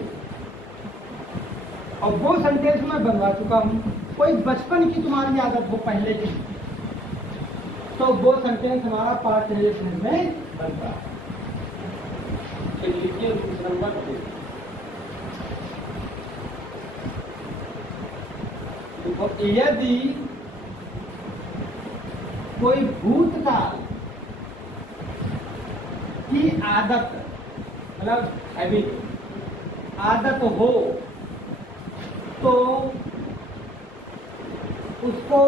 और वो सेंटेंस में बनवा चुका हूं, कोई बचपन की तुम्हारी आदत हो पहले की, तो वो सेंटेंस हमारा पास्ट रिलेशन में बनता है। लिखिए नंबर 2। यदि कोई भूतकाल की आदत, मतलब हैबिट आदत हो, तो उसको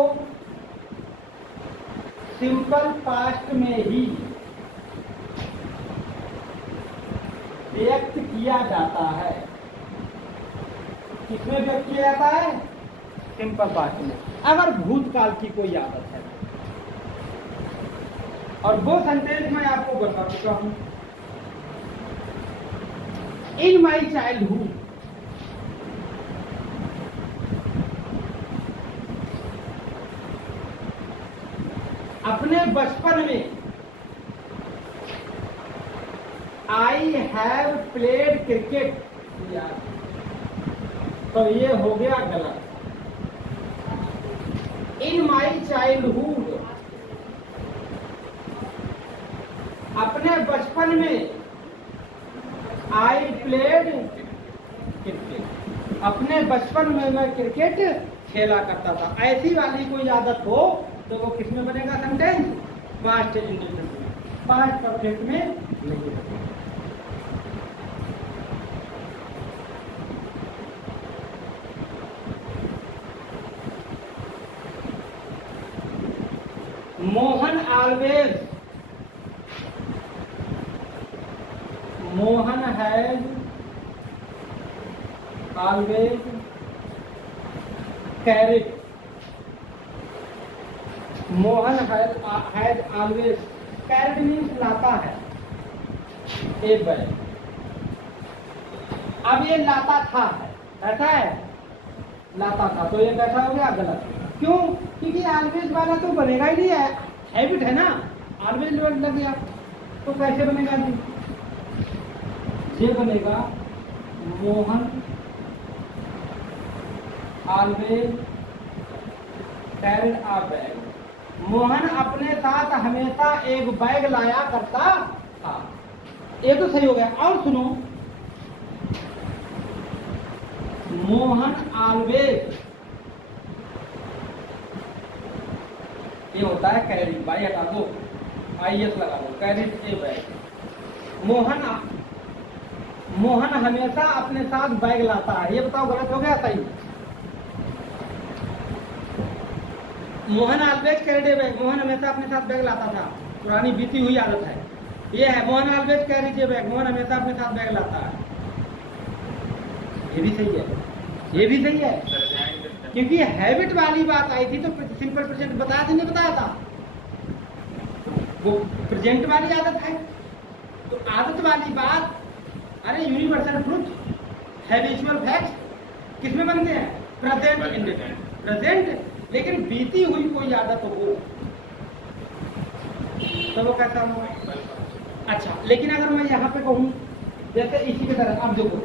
सिंपल पास्ट में ही व्यक्त किया जाता है। किसमें व्यक्त किया जाता है? सिंपल पास्ट में, अगर भूतकाल की कोई आदत है। और वो सेंटेंस मैं आपको बता चुका हूं। इन माई चाइल्डहुड, अपने बचपन में आई हैव प्लेड क्रिकेट, तो ये हो गया गलत। इन माई चाइल्डहुड, अपने बचपन में, आई प्लेड क्रिकेट, अपने बचपन में मैं क्रिकेट खेला करता था। ऐसी वाली कोई आदत हो तो वो किस में बनेगा सेंटेंस? पास्ट इंडेफिनिट में, पास्ट परफेक्ट में नहीं बनेगा। Mohan always, Mohan has always carried, Mohan has always carried means लाता है एक बैग। अब ये लाता था है, ऐसा है, लाता था, तो ये कैसा हो गया? गलत। क्यों? क्योंकि ऑलवेज वाला तो बनेगा ही नहीं है, हैबिट है ना, ऑलवेज लग गया तो कैसे बनेगा जी? ये बनेगा मोहन ऑलवेज कैरिड अ बैग। मोहन अपने साथ हमेशा एक बैग लाया करता था। ये तो सही हो गया। और सुनो, मोहन ऑलवेज, ये होता है कैरी, बाई हटा दो, IS लगा दो, कैरी ए बैग। मोहन हमेशा अपने साथ बैग लाता है, ये बताओ गलत हो गया सही? मोहन ऑलवेज कैरीड ए बैग, मोहन हमेशा अपने साथ बैग लाता था, पुरानी बीती हुई आदत है। ये है मोहन ऑलवेज कैरीड ए बैग, मोहन हमेशा अपने साथ बैग लाता है। ये भी सही है, ये भी सही है, क्योंकि हैबिट वाली बात आई थी तो सिंपल प्रेजेंट बताया था, नहीं बताया था? वो प्रेजेंट वाली आदत है, तो आदत वाली बात, अरे यूनिवर्सल ट्रुथ, हैबिचुअल फैक्ट्स किसमें बनते हैं? Present indefinite, present. लेकिन बीती हुई कोई आदत हो तो वो कैसा होगा? अच्छा, लेकिन अगर मैं यहाँ पे कहूँ जैसे इसी की तरह, अब देखो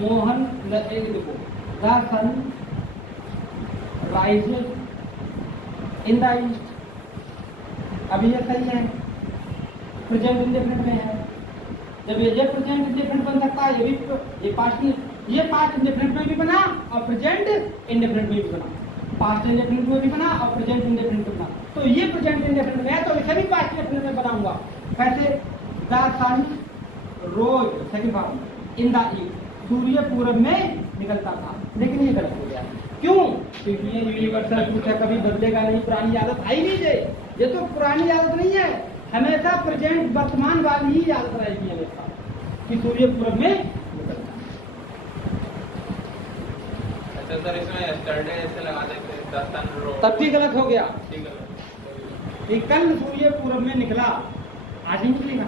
मोहन, देखो the sun rises in the east, अभी ये सही है, प्रेजेंट इंडेफिनिट में है। जब ये प्रेजेंट इंडेफिनिट बन सकता है, ये पास्ट इंडेफिनिट में भी बना और प्रेजेंट इंडेफिनिट में भी बना, पास्ट इंडेफिनिट में भी बना और प्रेजेंट इंडेफिनिट में बना। तो ये प्रेजेंट इंडेफिनिट में है तो इसे भी पास्ट इंडेफिनिट में बनाऊंगा। कैसे? The sun rose, second form, in the east, सूर्य पूरब में निकलता था। लेकिन ये गलत हो गया। क्यों? क्योंकि ये यूनिवर्सल ट्रूथ है, कभी बदलेगा नहीं, पुरानी आदत आई नहीं है। ये तो पुरानी आदत नहीं है, हमेशा प्रेजेंट वर्तमान वाली ही आदत रहेगी हमेशा कि सूर्य पूरब में निकलता है। अच्छा सर, इसमें यस्टरडे ऐसे लगा देते हैं, द सन रोज, तब भी गलत हो गया। ठीक है, कि कल सूर्य पूरब में निकला, आज ही निकलेगा,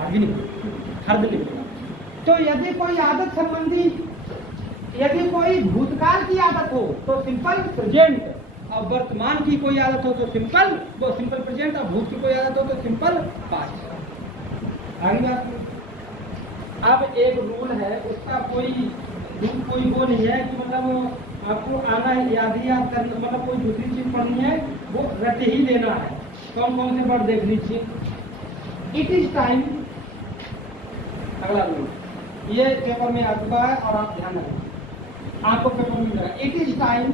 आज भी निकलेगा, हर दिन निकलेगा। तो यदि कोई आदत संबंधी, यदि कोई भूतकाल की आदत हो तो सिंपल प्रेजेंट, और वर्तमान की कोई आदत हो तो सिंपल, वो सिंपल प्रेजेंट, और भूत की कोई आदत हो तो सिंपल पास्ट। आगे बात। अब एक रूल है, उसका कोई वो नहीं है कि मतलब आपको आना है, याद करना, मतलब कोई दूसरी चीज पढ़नी है वो रट ही लेना है। कौन कौन से वर्ड देख लीजिए। इट इज टाइम, अगला रूल, ये पेपर में आ चुका है और आप ध्यान रखें, आपको पेपर में मिलेगा। It is time,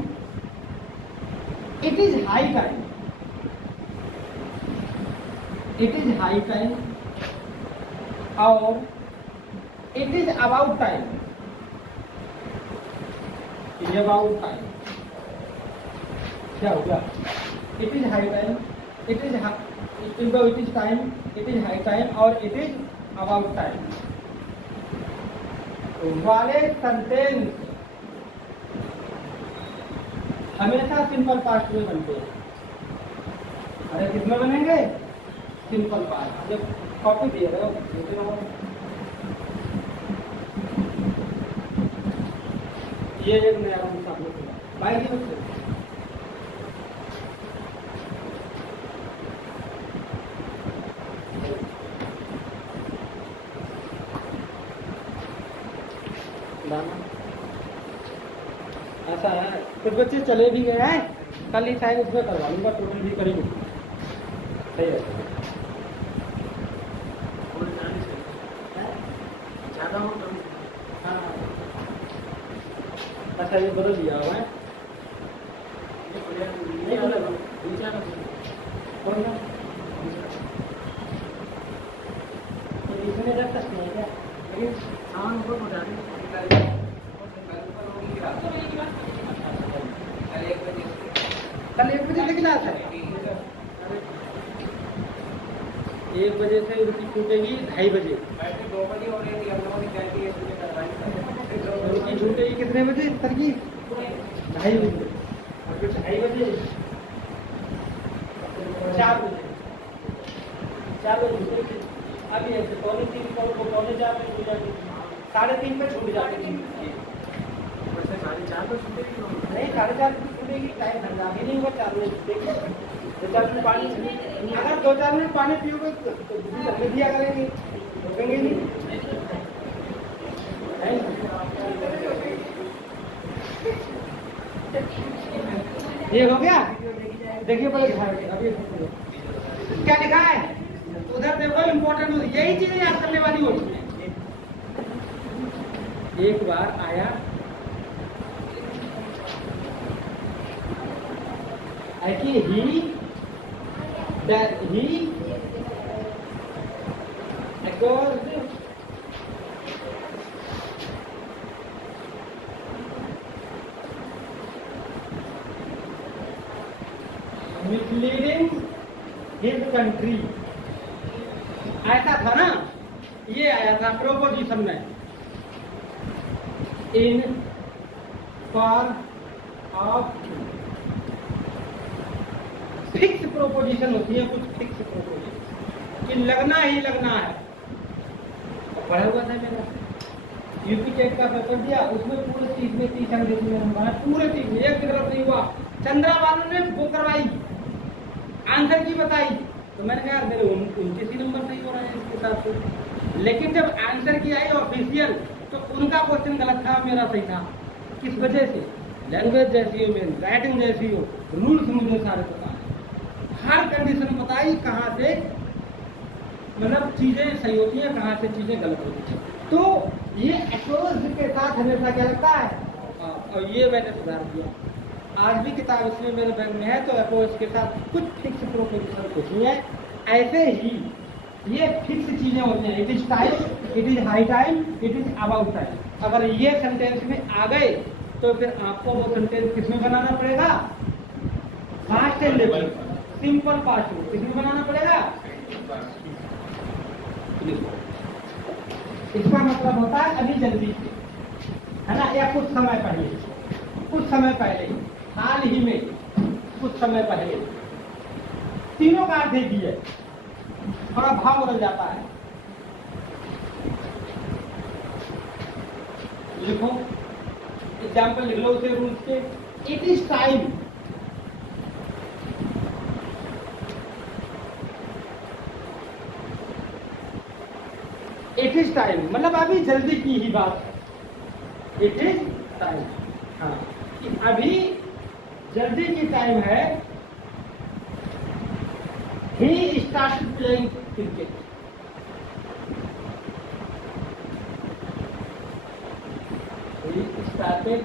it is high time, it is high time, और it is about time, about time. क्या हो गया? It is high time, it is time, it is high time और इट इज अबाउट टाइम वाले sentence हमेशा simple past में बनते हैं। अरे किसमें बनेंगे? Simple past. जब कॉपी दे रहे हो, ये एक नया भाई जी बच्चे, कुछ बच्चे चले भी गए हैं, कल ही शायद उसमें करवा लूँगा, टोटल भी करीब सही है। ज़्यादा हो कम। हाँ अच्छा ये बदल दिया हुआ है, नहीं अलग नीचे अलग। कौन सा तो इसमें रख सकते हैं क्या? लेकिन सामान ऊपर पहुँचा दें। कल 1 बजे से क्लास है, 1 बजे से उनकी छूटेगी 2:30 बजे। 2 बजे हो रही थी, हम लोगों ने क्या किया इसलिए करवाई। उनकी छूटेगी कितने बजे सर की? 2:30 बजे। और फिर 2:30 बजे 4 बजे 4 बजे छूटेगी। अभी ऐसे 3:45 को 3:45 पे छूट जाती, 3:30 पे छूट जाती थी। वैसे 4:30 पर छूटेगी। नहीं 4:30 पे छूटेगी, टाइम ठंडा भी नहीं होगा, 4 बजे छूटेगी। 2-4 मिनट पानी, अगर 2-4 मिनट पानी पियोगे तो लगे दिया करेंगे, रुकेंगे नहीं। ये हो गया, देखिए पहले अभी क्या लिखा है उधर देखो, इम्पोर्टेंट यही चीजें याद करने वाली होती है। एक बार आया कि he accused misleading his country, ऐसा था ना, ये आया था प्रोपोजिशन में, in for of fix proposition होती है, कुछ फिक्स प्रोपोजिशन कि लगना ही लगना है। पढ़ा हुआ था मेरा यूपी टेट का पेपर दिया, उसमें पूरे 30 में 30 अंक देते हैं, पूरे 30 में एक गलत नहीं हुआ। चंद्रा बालू ने वो करवाई, आंसर की बताई, तो मैंने कहा मेरे 29 ही नंबर सही हो रहे हैं इसके हिसाब से। लेकिन जब आंसर की आई ऑफिशियल तो उनका क्वेश्चन गलत था, मेरा सही था। किस वजह से? लैंग्वेज जैसी हो, मेरी राइटिंग जैसी हो, रूल्स मुझे सारे पता है, हर कंडीशन बताई कहाँ से मतलब चीजें सही होती हैं, कहाँ से चीजें गलत होती हैं। तो ये अप्रोच के साथ हमेशा क्या लगता है, और ये मैंने सुधार दिया। आज भी किताब इसमें मेरे बैग में है, तो अप्रोच के साथ कुछ फिक्स प्रोपोजिशन कुछ नहीं है, ऐसे ही ये फिक्स चीजें होती हैं। It is time, it is high time, it is about time. अगर ये सेंटेंस में आ गए तो फिर आपको वो सेंटेंस किसमें बनाना पड़ेगा? पास्ट लेवल, सिंपल पास्ट में किसमें बनाना पड़ेगा? इसका मतलब होता है अभी जल्दी से, है ना, या कुछ समय पहले, कुछ समय पहले, हाल ही में, कुछ समय पहले, तीनों का अर्थ एक ही है, थोड़ा भाव बदल जाता है। लिखो एग्जाम्पल लिख लो उसे रूल्स के। It is time, it is time मतलब अभी जल्दी की ही बात है। इट इज टाइम, हाँ अभी जल्दी की टाइम है। He started playing cricket, he started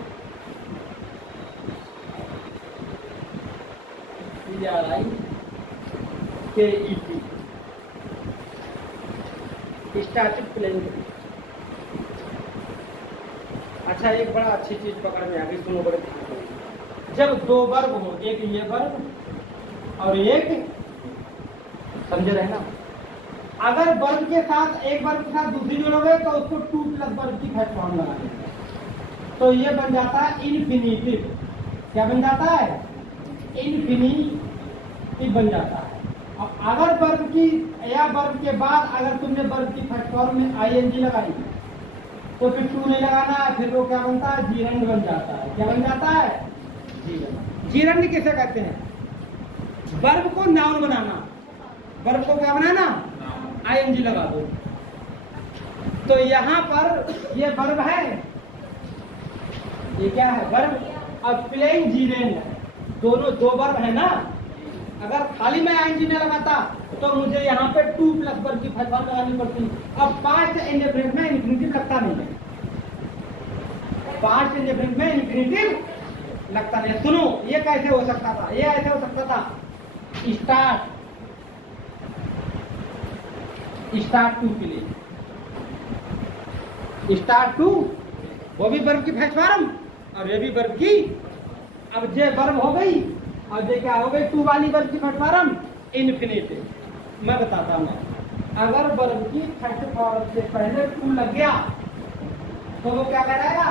started playing. अच्छा एक बड़ा अच्छी चीज पकड़ में आ गई, सुनो बड़े ध्यान से। जब दो वर्ब हो, एक ये वर्ब और एक, समझे रहे ना, अगर वर्ब के साथ एक वर्ब के साथ दूसरी जोड़ोगे तो उसको 2 प्लस वर्ब की फर्स्ट फॉर्म लगा देंगे, तो ये बन जाता है इन्फिनिटिव। क्या बन जाता है? इन्फिनिटिव बन जाता है। अब अगर वर्ब की या वर्ब के बाद अगर तुमने वर्ब की फर्स्ट फॉर्म में आईएनजी लगाई तो फिर 2 नहीं लगाना है, फिर वो क्या बनता है? जीरंड बन जाता है। क्या बन जाता है? जीरंड। जीरंड किसे कहते हैं? वर्ब को नाउन बनाना। वर्ब को क्या बनाना? आईएनजी लगा दो। तो यहाँ पर ये वर्ब है, ये क्या है? वर्ब। और प्लेइंग जीरेंड है, दोनों दो वर्ब है ना। अगर खाली मैं आईएनजी न लगाता तो मुझे यहाँ पे टू प्लस वर्ब की फर्स्ट फॉर्म लगानी पड़ती। अब पास्ट इंडेफिनिट में इन्फिनिटिव लगता नहीं है, पास्ट इंडेफिनिट में इन्फिनिटिव लगता नहीं। सुनो ये कैसे हो सकता था, ये ऐसे हो सकता था स्टार्ट टू के लिए, स्टार्ट टू वो भी वर्ब की फर्स्ट फॉर्म और ये भी वर्ब की। अब जे वर्ब हो गई और जे क्या हो गई, टू वाली वर्ब की फर्स्ट फॉर्म इन्फिनिटिव। मैं बताता हूँ, अगर वर्ब की फर्स्ट फॉर्म से पहले टू लग गया तो वो क्या कहलाएगा,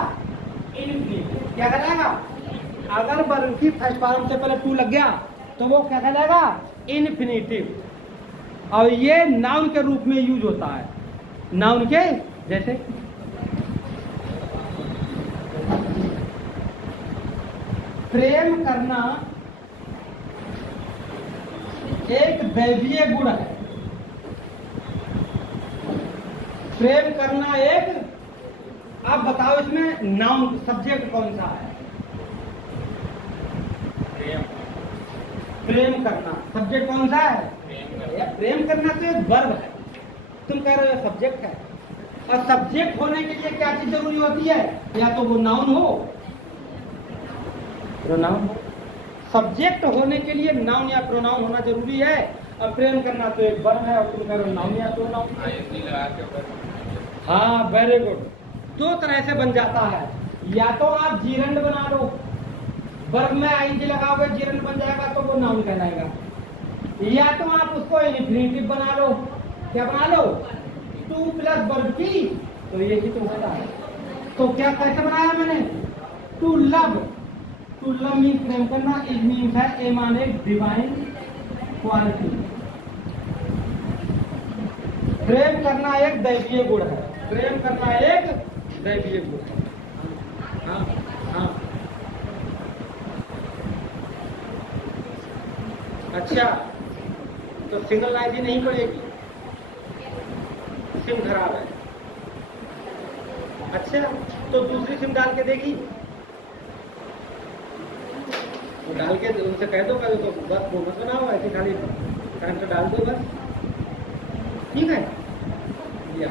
इन्फिनिटिव। क्या कहलाएगा, अगर वर्ब की फर्स्ट फॉर्म से पहले टू लग गया तो वो क्या कहलाएगा, इन्फिनिटिव। और ये नाउन के रूप में यूज होता है, नाउन के जैसे प्रेम करना एक दैवीय गुण है। प्रेम करना एक, आप बताओ इसमें नाउन सब्जेक्ट कौन सा है, प्रेम करना सब्जेक्ट कौन सा है, प्रेम करना तो एक वर्ब है, तुम कह रहे हो सब्जेक्ट है। और सब्जेक्ट होने के लिए क्या चीज जरूरी होती है, या तो वो नाउन हो, प्रोनाउन हो। सब्जेक्ट होने के लिए नाउन या प्रोनाउन होना जरूरी है। और प्रेम करना तो एक वर्ब है और तुम कह रहे हो नाउन या प्रोनाउन। हाँ वेरी गुड, दो तरह से बन जाता है, या तो आप जीरंड बना लो, वर्ब में आईएनजी लगाओगे जीरंड बन जाएगा तो वो नाउन कहलाएगा, या तो आप उसको इन्फिनिटिव बना लो। क्या बना लो, टू प्लस वर्ब की, तो यही तो होता है। तो क्या कैसे बनाया मैंने, to love, to love mean प्रेम करना, इज मीन्स है ए माने डिवाइन क्वालिटी। प्रेम करना एक दैवीय गुण है, प्रेम करना एक दैवीय गुण है। हाँ हाँ अच्छा, तो सिंगल आईडी नहीं पड़ेगी, सिम खराब है। अच्छा तो दूसरी सिम डाल के देगी, तो डाल के उनसे कह दो तो बस वो मत बनाओ, ऐसे खाली करंट डाल दो बस, ठीक है। या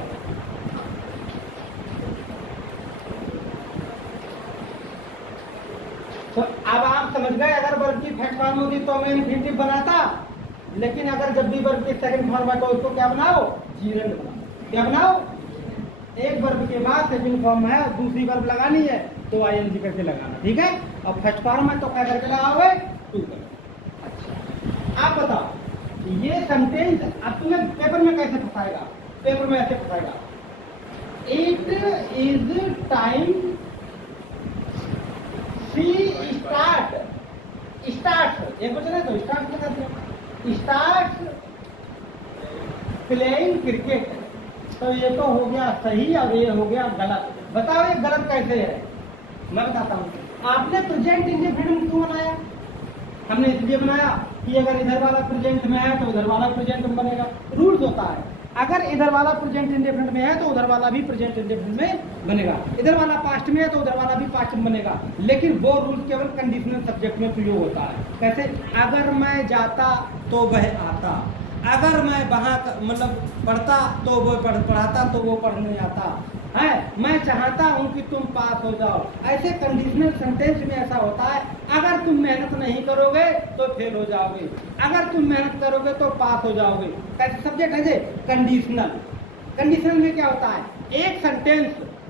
तो अब आप समझ गए, अगर वर्ब की फर्स्ट फॉर्म होती तो मैं इन्फिनिटिव बनाता, लेकिन अगर जब भी वर्ब की सेकंड फॉर्म है तो उसको क्या बनाओ, जीरंड बनाओ। क्या बनाओ, एक वर्ब के बाद सेकंड फॉर्म है, दूसरी वर्ब लगानी है तो आईएनजी करके लगाना, ठीक है। अब फर्स्ट फॉर्म है तो क्या करके लगाओगे, टू कर। अच्छा आप बताओ, ये सेंटेंस अब तुम्हें पेपर में कैसे फंसाएगा, पेपर में ऐसे फंसाएगा, it is time see start, start एक क्वेश्चन है तो स्टार्ट लगा दिया, स्टार्ट प्लेइंग क्रिकेट। तो ये तो हो गया सही और ये हो गया गलत। बताओ ये गलत कैसे है, मैं बताता हूँ। आपने प्रेजेंट इंडेफिनिट क्यों बनाया, हमने इसलिए बनाया कि अगर इधर वाला प्रेजेंट में है तो उधर वाला प्रेजेंट में बनेगा। रूल्स होता है, अगर इधर वाला प्रेजेंट इंडेफिनिट में है तो उधर वाला भी प्रेजेंट इंडेफिनिट में बनेगा, इधर वाला पास्ट में है तो उधर वाला भी पास्ट में बनेगा। लेकिन वो रूल केवल कंडीशनल सब्जेक्ट में प्रयोग होता है। कैसे, अगर मैं जाता तो वह आता, अगर मैं वहाँ मतलब पढ़ता तो वो पढ़ाता तो वो पढ़ने आता है, मैं चाहता हूँ कि तुम पास हो जाओ। ऐसे कंडीशनल सेंटेंस में ऐसा होता है, अगर तुम मेहनत नहीं करोगे तो फेल हो जाओगे, अगर तुम मेहनत करोगे तो पास हो जाओगे। कैसे सब्जेक्ट है जे कंडीशनल। कंडीशनल में क्या होता है, एक सेंटेंस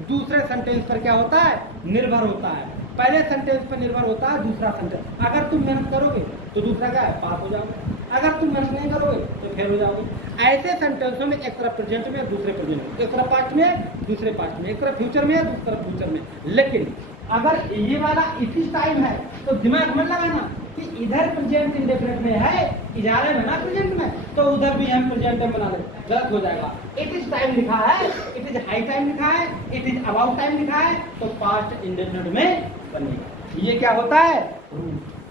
दूसरे सेंटेंस पर क्या होता है, निर्भर होता है। पहले सेंटेंस पर निर्भर होता है दूसरा सेंटेंस। अगर तुम मेहनत करोगे तो दूसरा क्या है, पास हो जाओगे, अगर तुम मेहनत नहीं करोगे तो फेल हो जाओगे। ऐसे सेंटेंसों में एक तरफ प्रेजेंट में दूसरे प्रेजेंट में, एक तरफ पास्ट में दूसरे पास्ट में, एक तरफ फ्यूचर में दूसरी तरफ फ्यूचर में। लेकिन अगर ये वाला इट इज टाइम है तो दिमाग में लगाना कि इधर प्रेजेंट इंडेफिनिट में है, इजारे में ना प्रेजेंट में, तो उधर भी हम प्रेजेंट में बना ले, गलत हो जाएगा। इट इज टाइम लिखा है, इट इज हाई टाइम लिखा है, इट इज अबाउट टाइम लिखा है तो पास्ट इंडेफिनिट में बनेगा। ये क्या होता है,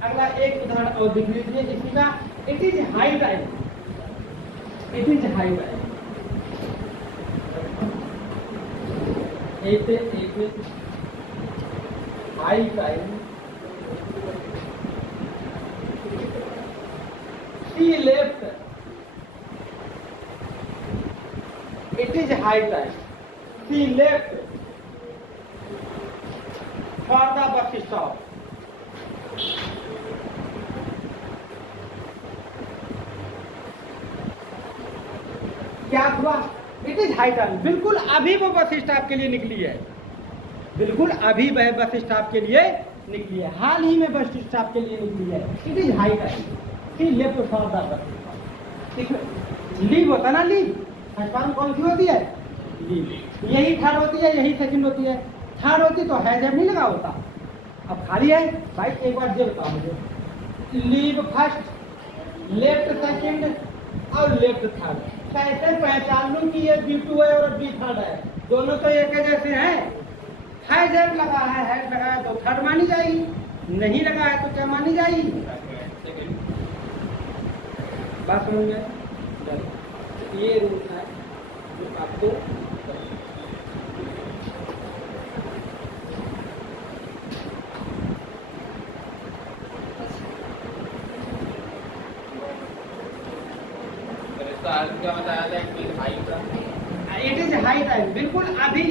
अगला एक उदाहरण और देख लीजिए इसी का। It is high time, it is high time, it is high time she left, it is high time, she left for the bus stop. क्या हुआ? इट इज हाई टाइम, बिल्कुल अभी वो बस स्टॉप के लिए निकली है, बिल्कुल अभी वह बस स्टॉप के लिए निकली है, हाल ही में बस स्टॉप के लिए निकली है। It is high time, she left for the bus stop. ठीक है, लीव होता ना, लीव फर्स्ट कौन सी होती है? लीव। यही थर्ड होती है, यही सेकंड होती है। थर्ड होती तो है जब नहीं लगा होता, अब खाली है। भाई एक बार ये बताओ मुझे, लीव फर्स्ट, लेफ्ट सेकंड और लेफ्ट थर्ड, कैसे पहचान लूं कि ये B2 है और B थर्ड है? दोनों तो एक जैसे हैं। है जब लगा है लगा है तो थर्ड मानी जाएगी, नहीं लगा है तो क्या मानी जाएगी? बात समझ में? ये रूल है जो आपको क्या बताया था? इट इज हाई टाइम, बिल्कुल अभी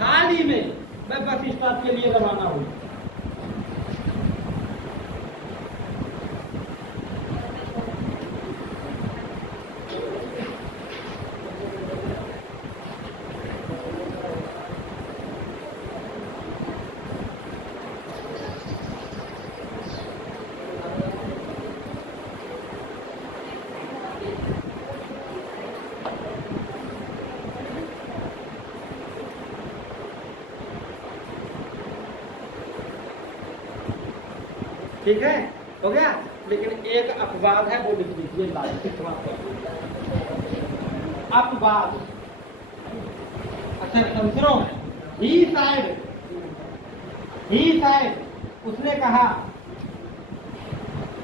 हाल ही में मैं बस स्टॉप के लिए रवाना हूँ। ठीक है, हो गया। लेकिन एक अपवाद है, वो लिख लीजिए लाइक अपवाद। अच्छा सुनो, ही साइड उसने कहा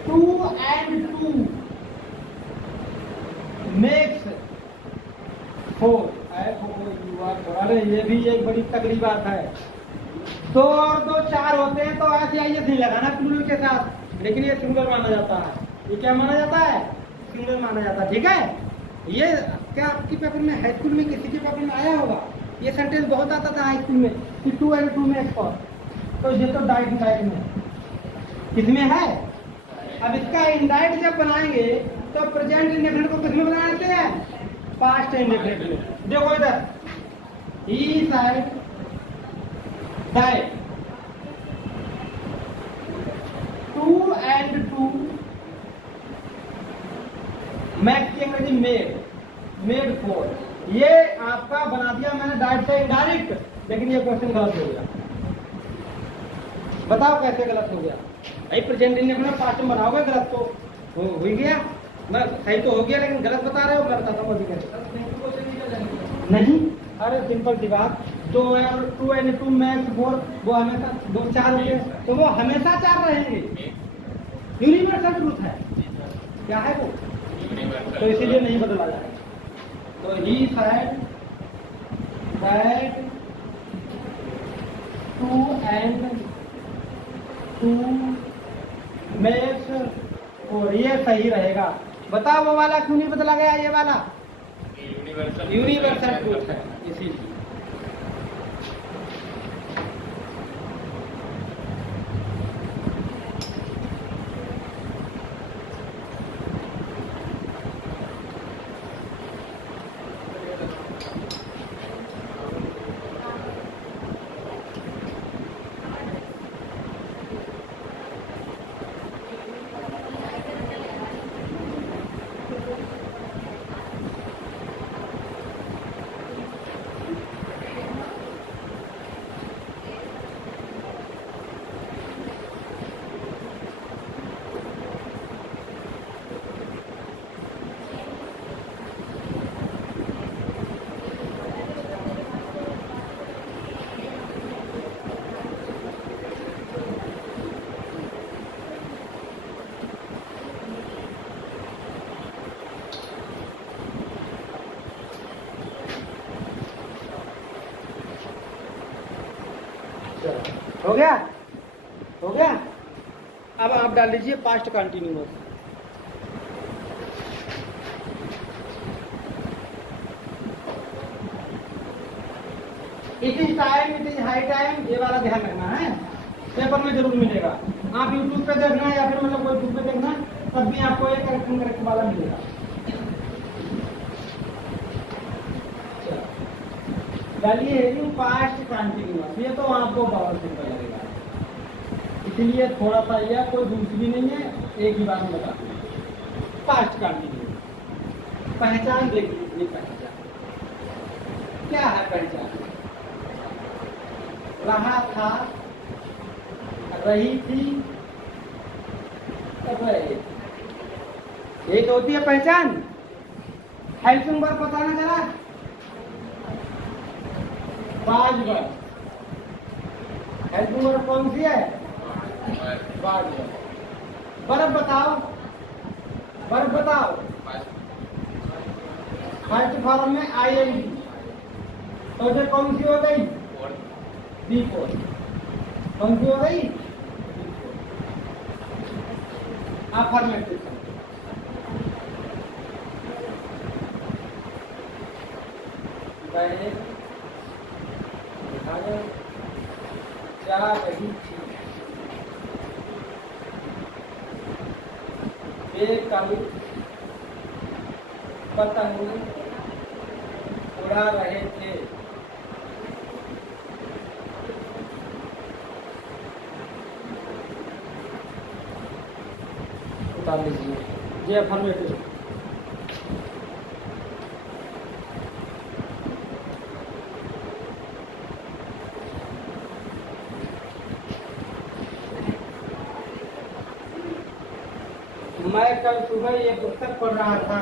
2 and 2 makes 4। अरे ये भी एक बड़ी तगड़ी बात है। 2 और 2 4 होते हैं तो ऐसे आइए नहीं लगाना प्लूरल के साथ, लेकिन ये सिंगल माना जाता है। ये क्या माना जाता है? सिंगल माना जाता है। ठीक है, ये क्या आपके पेपर में, हाई स्कूल में किसी के पेपर में आया होगा? ये सेंटेंस बहुत आता था हाई स्कूल में कि 2 and 2 makes 4। तो ये तो डायरेक्ट में किसमें है? अब इसका इनडायरेक्ट जब बनाएंगे तो प्रेजेंट इंडेफिनिट को किसमें बनाते हैं? पास्ट इंडेफिनिट में। देखो इधर, ही साइड that 2 and 2 मैक्स की अंग्रेजी मेड 4। ये आपका बना दिया मैंने डायरेक्ट से इनडायरेक्ट, लेकिन ये क्वेश्चन गलत हो गया। बताओ कैसे गलत हो गया? भाई प्रेजेंट इंडेफिनिट पास्ट में बनाओगे, गलत तो हो ही गया। मैं सही तो हो गया, लेकिन गलत बता रहे हो। मैं बताता हूँ अभी कैसे। नहीं, अरे सिंपल सी बात, 2 and 2 मैक्स 4, वो हमेशा 2 4 होंगे तो वो हमेशा 4 रहेंगे। यूनिवर्सल ट्रूथ है। क्या है वो? तो इसीलिए नहीं बदला जाए। तो ही साइड दैट 2 and 2 मैक्स 4, ये सही रहेगा। बताओ वो वाला क्यों नहीं बदला गया? ये वाला यूनिवर्सल ट्रूथ है, इसीलिए। हो गया? हो गया। अब आप डाल लीजिए past continuous. It is time, it is high time, ये वाला ध्यान रखना है, पेपर में जरूर मिलेगा। आप यूट्यूब पे देखना या फिर मतलब कोई बुक पे देखना, तब भी आपको एक करेक्ट वाला मिलेगा। चलिए हेडिंग पास्ट कंटिन्यूअस, ये तो आपको बहुत सिंपल लगेगा, इसलिए थोड़ा सा यह कोई दूसरी नहीं है, एक ही बात में बता दूं। पास्ट कंटिन्यूअस पहचान देखिए, ये पहचान क्या है? पहचान रहा था, रही थी, रहे, एक होती है पहचान। हेल्पिंग वर्ब पता ना चला, बाज वर्ब। हेल्पिंग वर्ब कौन सी है? Base verb. वर्ब बताओ, वर्ब बताओ। फर्स्ट फॉर्म में आईएनजी, तो ये कौन सी हो गई? B four. कौन सी हो गई? अफर्मेटिव। जा रही थी, ये कल पतंग उड़ा रहे थे। उतार लीजिए, ये अफर्मेटिव। मैं कल सुबह ये पुस्तक पढ़ रहा था।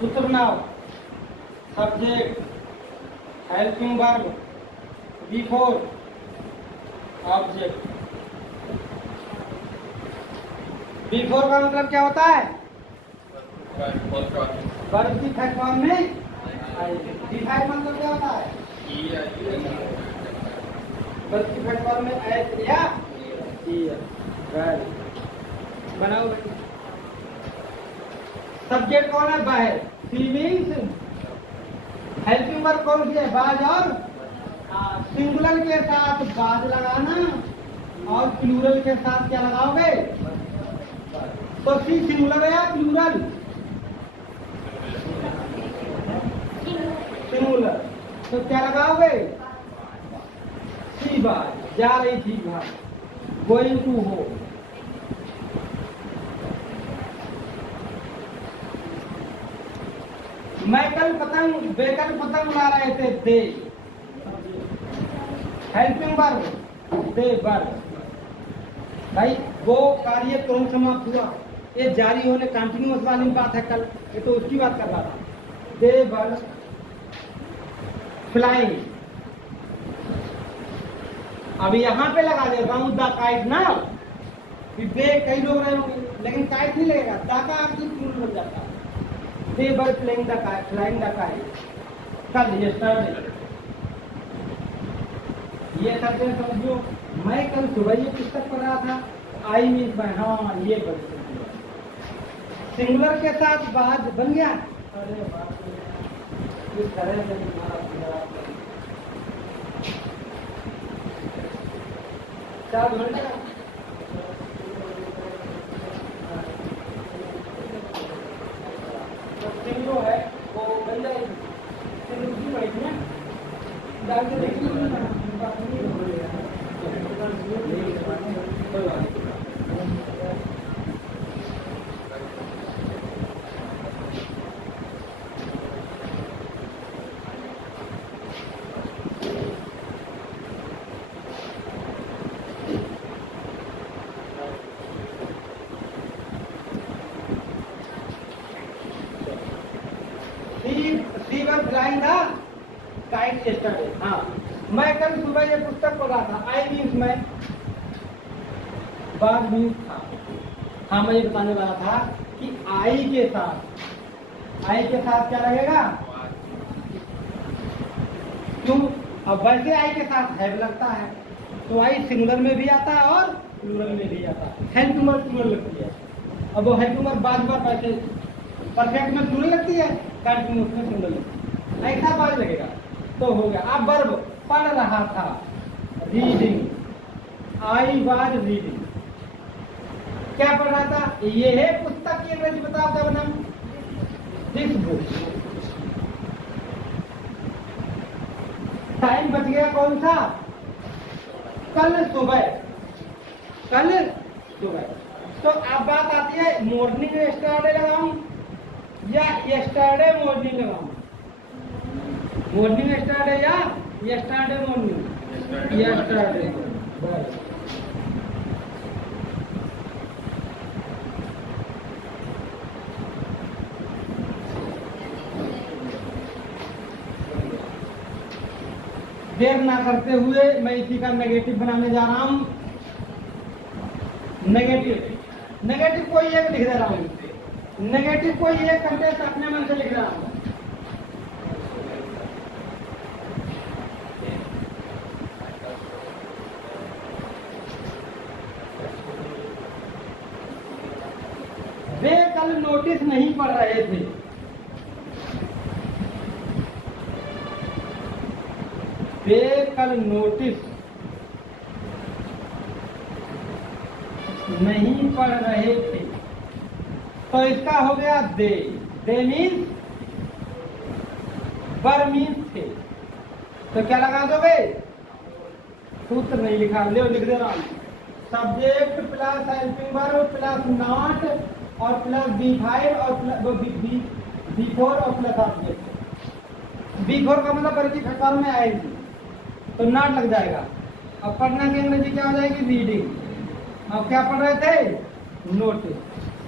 सूत्र बनाओ, subject, helping verb, before, object. Before का मतलब क्या होता है? वर्ब की फर्स्ट फॉर्म में डिफाइड मतलब क्या होता है? वर्ब की फर्स्ट फॉर्म में एस या बनाओ। सब्जेक्ट कौन है? बाहर। फीलिंग्स। हेल्पिंग वर्ब कौन सी है? बाज और सिंगुलर के साथ बाज लगाना और प्लूरल के साथ क्या लगाओगे? तो सी सिंगुलर है या प्लूरल? सिंगुलर, तो क्या लगाओगे? सी बाज। जा रही थी घर, गोइंग टू हो। मैं कल पतंग, बेकल पतंग उड़ा रहे थे, दे। हेल्पिंग वर्ब, दे वर्ब। भाई वो कार्य तुरंत समाप्त हुआ, ये जारी होने कंटिन्यूअस वाली बात है कल, ये तो उसकी बात कर रहा था। दे वर फ्लाइंग। अभी यहाँ पे लगा दे राउंड द काइट ना, कि दे कई लोग रहे होंगे, लेकिन काइट नहीं लगेगा, दा का अर्थ प्लूरल बन जाता है। They were flying the kite, flying the kite. कल यस्टरडे, ये सब समझो। मैं कल सुबह ये पुस्तक पढ़ रहा था, आई मीन बाय, हाँ ये बड़ी सिंगुलर के साथ बाज बन गया। अरे बाप रे, इस तरह से क्या घंटा जो है वो बन जाएगी, सिंगुलर पड़ेगी ना, डाल के देखिए। हाँ, मैं कल सुबह ये पुस्तक पढ़ रहा था। आई मीन्स मैं, बाद मीन्स था। हाँ, मैं ये बताने वाला था कि आई के साथ क्या लगेगा? क्यों? अब वैसे आई के साथ हैव लगता है, तो आई सिंगुलर में भी आता है और प्लूरल में भी आता है। हेल्प प्लूरल लगती है। अब वो हेल्प बार बार वैसे परफेक्ट में प्लूरल लगती है, कंटिन्यूस में सिंगुलर लगती है, ऐसा बार लगेगा तो हो गया। अब वर्ब पढ़ रहा था, रीडिंग, आई वाज रीडिंग। क्या पढ़ रहा था? ये है पुस्तक की अंग्रेजी बताओ क्या बना? This book. टाइम बच गया कौन सा? कल सुबह, कल सुबह। तो अब बात आती है मॉर्निंग यस्टरडे लगाऊं या यस्टरडे मॉर्निंग लगाऊं? मॉर्निंग यस्टरडे या यस्टरडे मॉर्निंग? यस्टरडे। देर ना करते हुए मैं इसी का नेगेटिव बनाने जा रहा हूं। नेगेटिव, नेगेटिव कोई एक लिख दे रहा हूं। नेगेटिव कोई एक सेंटेंस अपने मन से लिख रहा हूं। वे कल नोटिस नहीं पढ़ रहे थे। वे कल नोटिस नहीं पढ़ रहे थे, तो इसका हो गया दे। दे मीन्स वर मीन्स थे, तो क्या लगा दोगे? सूत्र नहीं लिखा, ले लिख दे रहा हूं। Subject plus helping verb plus not और प्लस B5 और प्लस B4 और प्लस ऑब्जेक्ट। B4 का मतलब परिचय फॉर्म में आएगी तो नॉट लग जाएगा। अब पढ़ना की अंग्रेजी क्या हो जाएगी? रीडिंग। अब क्या पढ़ रहे थे? नोटिस।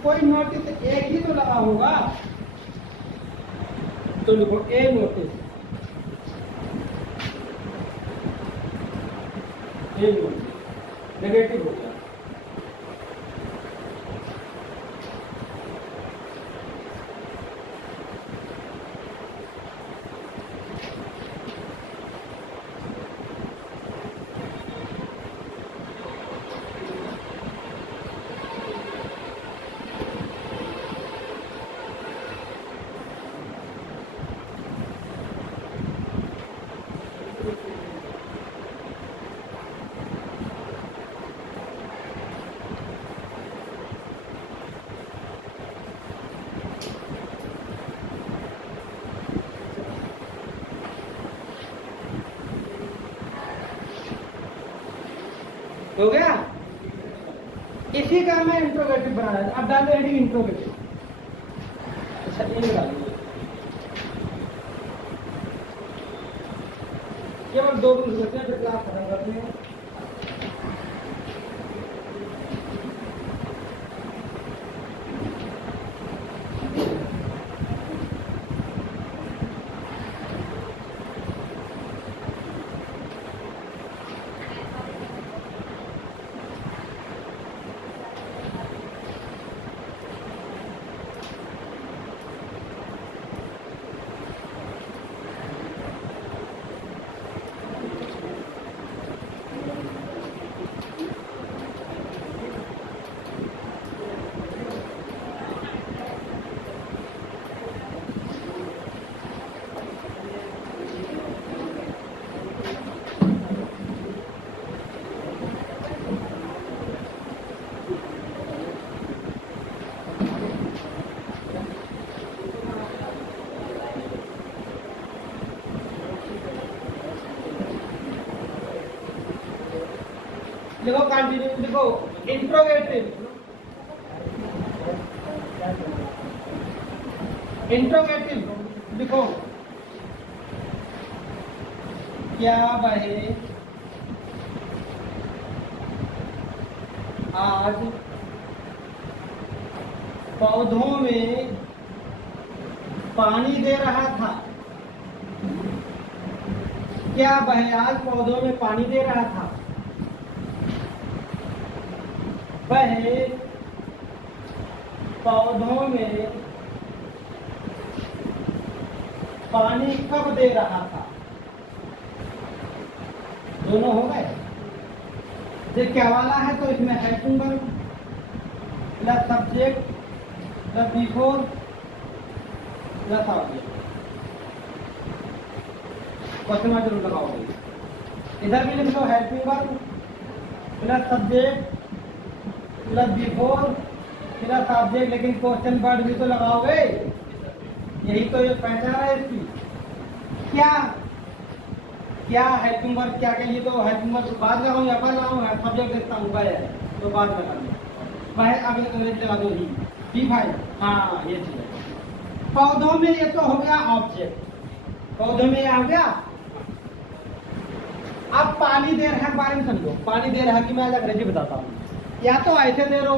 कोई नोटिस एक ही तो लगा होगा, तो लिखो ए नोटिस। ए नोटिस नेगेटिव हो गया। हो गया। इसी का मैं इंट्रोगेटिव बना रहा था। अब डाल दो हेडिंग इंट्रोगेटिव। अच्छा ये डाल दो, केवल 2 दिन होते हैं, फिर क्लास खत्म करते हैं। लिखो कंटिन्यू, लिखो इंट्रोगेटिव। इंट्रोगेटिव लिखो। क्या बहे आज पौधों में पानी दे रहा था? क्या वह आज पौधों में पानी दे रहा था? वह पौधों में पानी कब दे रहा था? दोनों हो गए। ये क्या वाला है तो इसमें helping verb plus subject plus before plus object, question mark जरूर लगाओगे। इधर भी लिख लो helping verb plus subject plus before plus object, लेकिन क्वेश्चन वर्ड भी तो लगाओगे। यही तो ये पहचान है इसकी। क्या क्या हेल्पिंग वर्ब क्या के लिए तो हेल्पिंग वर्ब बाद लगाऊं या पर लगाऊं, सब्जेक्ट देखता हूँ वह है तो बाद में करना। वह अब अंग्रेजी लगा दो ही भाई। हाँ ये चीज है। पौधों में ये तो हो गया ऑब्जेक्ट, पौधों में ये आ गया। अब पानी दे रहा है बारे में समझो। पानी दे रहा है कि मैं आज अंग्रेजी बताता हूँ। या तो ऐसे दे रहा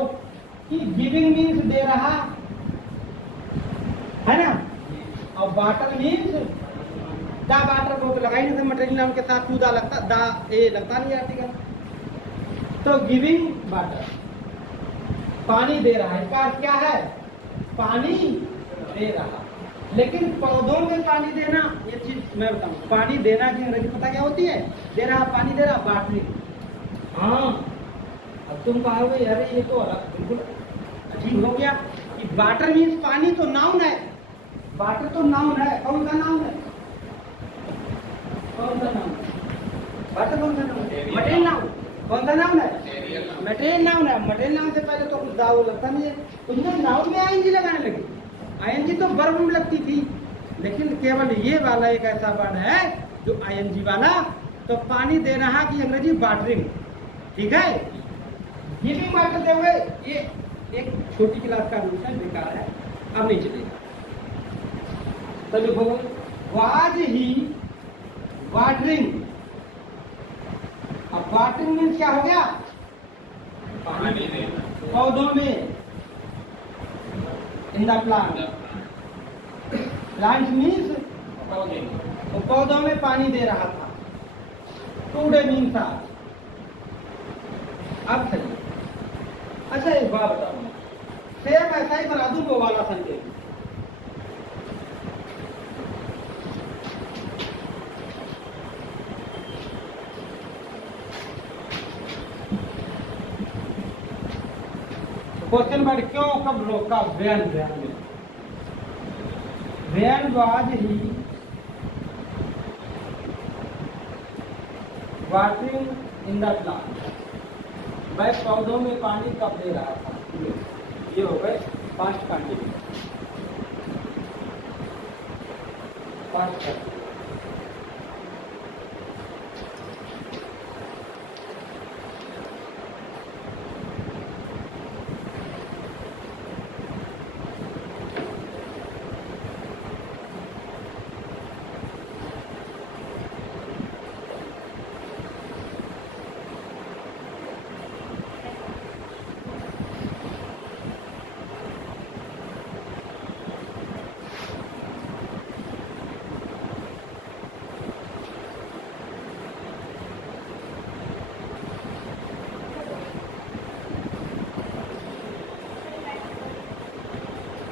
कि गिविंग मीन्स दे रहा है ना, और वाटर मीन्स दा। वाटर को तो लगा ही नहीं था, मटेरियल नाम के साथ टू दा लगता, दा ए लगता नहीं आर्टिकल। तो गिविंग वाटर, पानी दे रहा है, इसका अर्थ क्या है? पानी दे रहा। लेकिन पौधों में पानी देना, ये चीज मैं बताऊं, पानी देना की अंग्रेजी पता क्या होती है? दे रहा, पानी दे रहा, वाटरिंग। हाँ, अब तुम कहोगे अरे ये तो अलग बिल्कुल अजीब हो गया कि वाटर मीन्स पानी तो नाउन है। वाटर तो नाउन है। कौन सा नाउन है? कौन सा नाउन है? वाटर कौन सा नाउन है? Material noun. कौन सा नाउन है? मटेरियल नाउन है। मटेरियल नाउन से पहले तो कुछ दाव लगता नहीं है। तुमने नाउन में आईएनजी लगाने लगे। आईएनजी तो वर्ब में लगती थी, लेकिन केवल ये वाला एक ऐसा वर्ड है जो आईएनजी वाला। तो पानी दे रहा की अंग्रेजी वाटरिंग, ठीक है। गिविंग वाटर दे हुए, ये एक छोटी क्लास का रूल है, बेकार है, अब नहीं चलेगा। तो लिखो वाज ही वाटरिंग। अब वाटरिंग मीन्स क्या हो गया? पानी देना। पौधों में, in the plant. Plant means पौधे, तो पौधों में पानी दे रहा था। टुडे मीन्स आज। अब सही। अच्छा एक बात बताओ, सेम ऐसा ही बना दूं वो वाला संकेत। क्वेश्चन वर्ड क्यों कब रोका? When was he watering in the plant. वह पौधों में पानी कब दे रहा था? ये हो गए पास्ट कंटिन्यूअस। पास्ट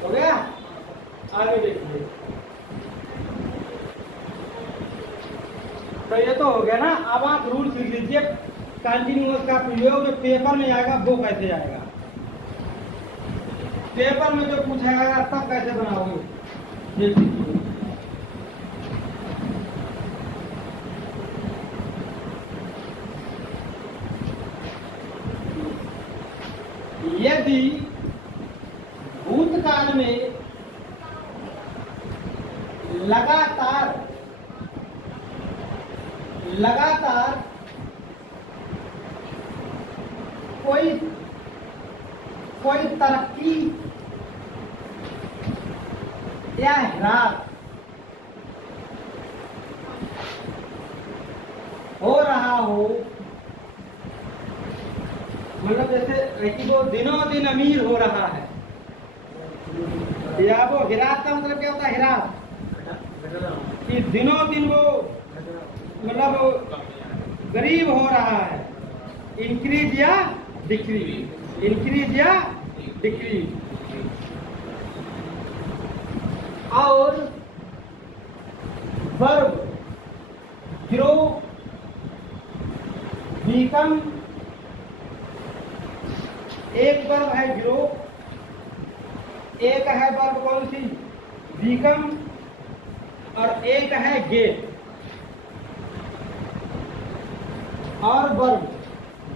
हो गया। आगे देखिए, तो ये तो हो गया ना। अब आप रूल सीख लीजिए। कंटिन्यूअस का प्रयोग जो पेपर में आएगा वो कैसे आएगा? पेपर में जो पूछेगा तब कैसे बनाओगे ये सीखिए। यदि भूतकाल में लगातार कोई तरक्की या ह्रास हो रहा हो, मतलब जैसे कि वो दिनों दिन अमीर हो रहा है, या वो हिरास का मतलब क्या होता है? हिरास कि दिनों दिन वो मतलब गरीब हो रहा है। इंक्रीज या डिक्रीज, इंक्रीज या डिक्रीज। और वर्ब ग्रो बीकम, एक वर्ब है ग्रो, एक है वर्ब कौन सी बीकम, और एक है गेट। और वर्ब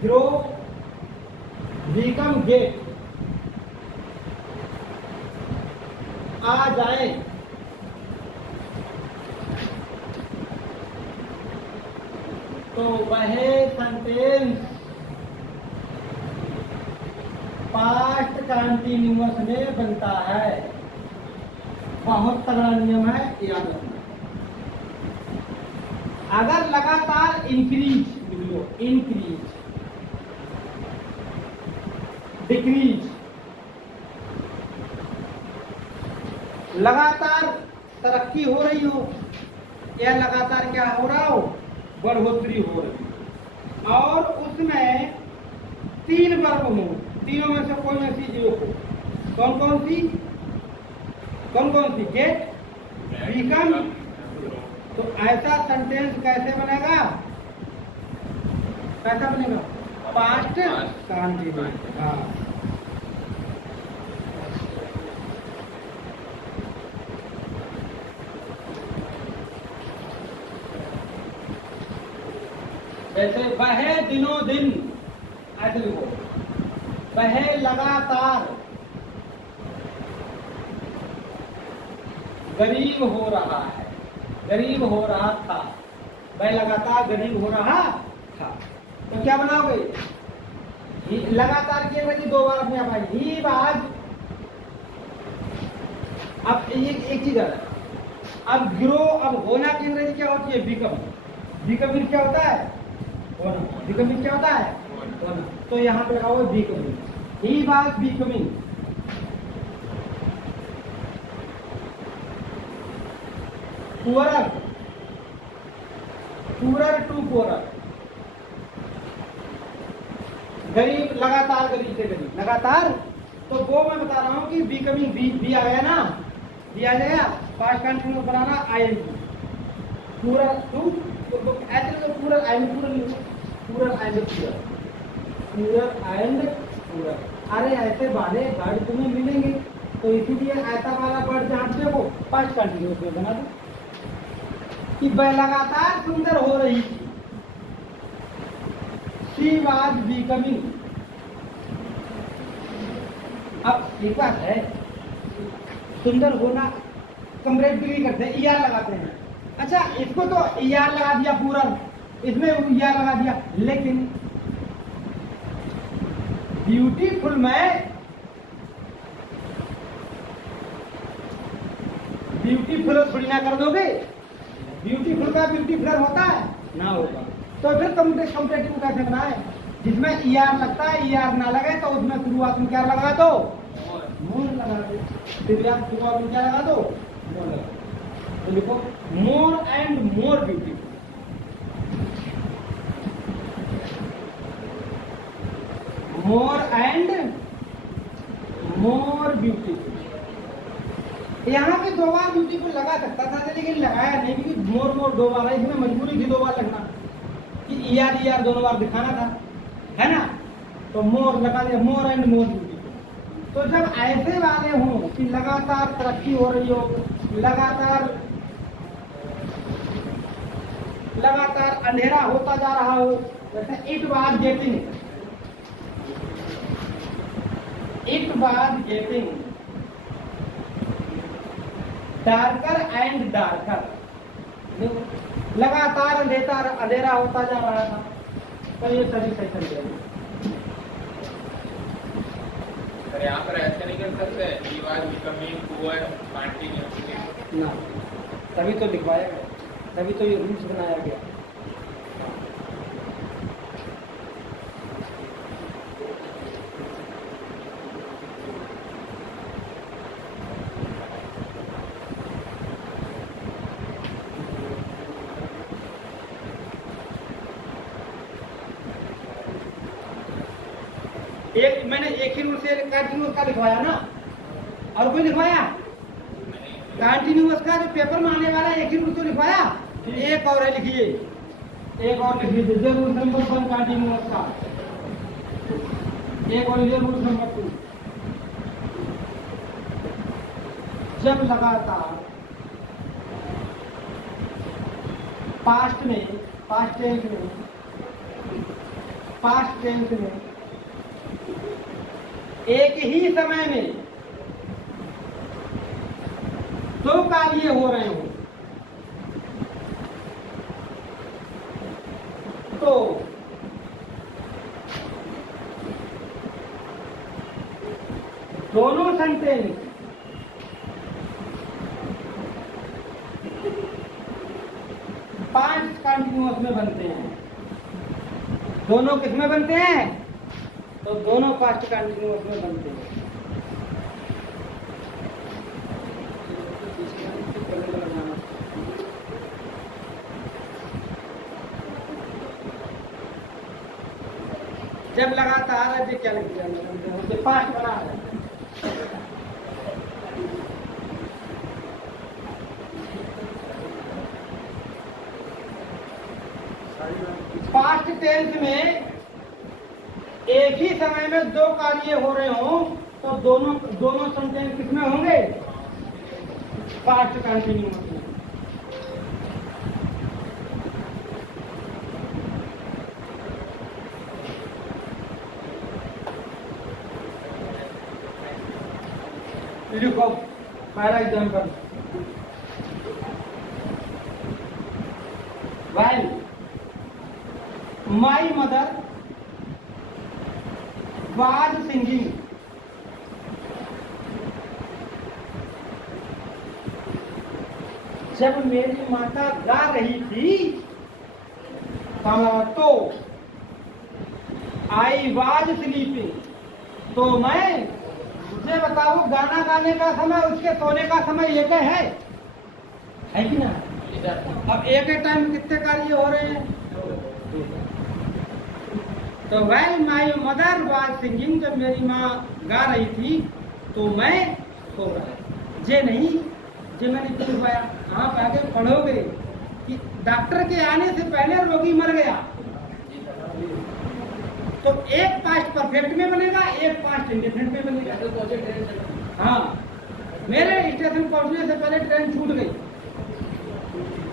ग्रो, बीकम, गेट आ जाए तो वह सेंटेंस पास्ट कंटिन्यूअस में बनता है। बहुत तगड़ा नियम है, याद रखना। अगर लगातार इंक्रीज, इंक्रीज, डिक्रीज, लगातार तरक्की हो रही हो या लगातार क्या हो रहा हो, बढ़ोतरी हो रही, और उसमें तीन वर्ब हो, तीनों में से कोई में से एक हो, कौन कौन सी गेट, बीकम, तो ऐसा सेंटेंस कैसे बनेगा, कैसा बनेगा, पास्ट कंटिन्यूअस। हाँ, जैसे वह दिनों दिन, ऐसे लिखो, वह लगातार गरीब हो रहा है, गरीब हो रहा था, वह लगातार गरीब हो रहा था। तो क्या बनाओगे, लगातार की वजह दो बार अपने आप आई, ही बात। अब ये एक चीज है, अब ग्रो, अब होना की अंग्रेजी क्या होती है, बीकम, बीकम क्या होता है, होना, बीकमिंग क्या होता है, होना। तो यहाँ पे लगाओ becoming, he was becoming, poorer, poorer to poorer, गरीब, लगातार गरीब से गरीब, लगातार। तो वो मैं बता रहा हूँ कि बीकमिंग, बी आ गया ना, बी आ जाएगा, पास्ट कंटिन्यूअस बनाना आईएनजी, पूरा टू, तो ऐसे तो पूरा एंड, पूरा एंड, पूरा एंड पूरा। अरे ऐसे वाले वर्ड तुम्हें मिलेंगे, तो इसीलिए ऐसा वाला वर्ड जहाँ देखो पास्ट कंटिन्यूअस में बना दो कि वह लगातार सुंदर हो रही थी, शी वाज बिकमिंग। अब एक बात है, सुंदर होना कंपैरेटिवली करते हैं, ईआर लगाते हैं। अच्छा, इसको तो ईआर लगा दिया पूरा, इसमें ईआर लगा दिया, लेकिन ब्यूटीफुल में ब्यूटीफुल थोड़ी ना कर दोगे, ब्यूटीफुल का ब्यूटीफुलर होता है ना, होगा। तो फिर कंपैरेटिव कैसे बनाए, जिसमें ईआर लगता है, ईआर ना लगे तो उसमें शुरुआत में क्या लगा दो, मोर लगा दो, फिर शुरुआत में क्या लगा दो, मोर लगा दो। तो लिखो more and more beautiful, more and more beautiful. यहाँ पे दो बार ब्यूटीफुल लगा सकता था, लेकिन लगाया नहीं, क्योंकि मोर मोर दो बार है, इसमें मजबूरी थी दो बार लगना, कि ईआर ईआर दोनों बार दिखाना था, है ना। तो मोर लगा दिया, मोर एंड मोर ब्यूटीफुल। तो जब ऐसे वाले हों कि लगातार तरक्की हो रही हो, लगातार अंधेरा होता जा रहा हो, जैसे it was getting, it was getting darker and darker, लगातार अंधेरा होता जा रहा था। तो ये सभी सेशन है। यहाँ पर ऐसे नहीं कर सकते, he was becoming poor continuously ना, तभी तो लिखवाया गया, तभी तो ये रूल्स बनाया गया। मैंने एक ही रूल से कंटिन्यूअस का लिखवाया ना, और कोई लिखवाया कंटिन्यूअस का, जो पेपर में आने वाला है एक ही रूल से लिखवाया। एक और है, लिखिए एक और लिख लीजिए, ये रूल नंबर 1 कंटिन्यूअस का। एक और ये रूल नंबर 2, जब लगातार पास्ट टेंस में एक ही समय में दो कार्य हो रहे हो तो दोनों सेंटेंस पांच कंटिन्यूअस में बनते हैं। दोनों किस में बनते हैं? तो दोनों पास्ट कंटिन्यूअस में बनते हैं। जब लगातार है क्या लिख दिया पास्ट बना है। पास्ट टेंस में एक ही समय में दो कार्य हो रहे हो तो दोनों सेंटेंस किसमें होंगे? पास्ट कंटिन्यूअस में। लिखो पहला example, while my mother was singing, जब मेरी माता गा रही थी तो I was sleeping, तो मैं, मुझे बताओ गाना गाने का समय उसके सोने का समय एक है कि ना? अब एक टाइम कितने कार्य हो रहे हैं? तो while my mother was singing, जब मेरी माँ गा रही थी तो मैं सो रहा। जे नहीं, जे मैंने क्यों पाया? आप आगे पढ़ोगे कि डॉक्टर के आने से पहले रोगी मर गया तो एक पास्ट परफेक्ट में बनेगा, एक पास्ट इंडेफिनिट में बनेगा। हाँ, मेरे स्टेशन पहुंचने से पहले ट्रेन छूट गई,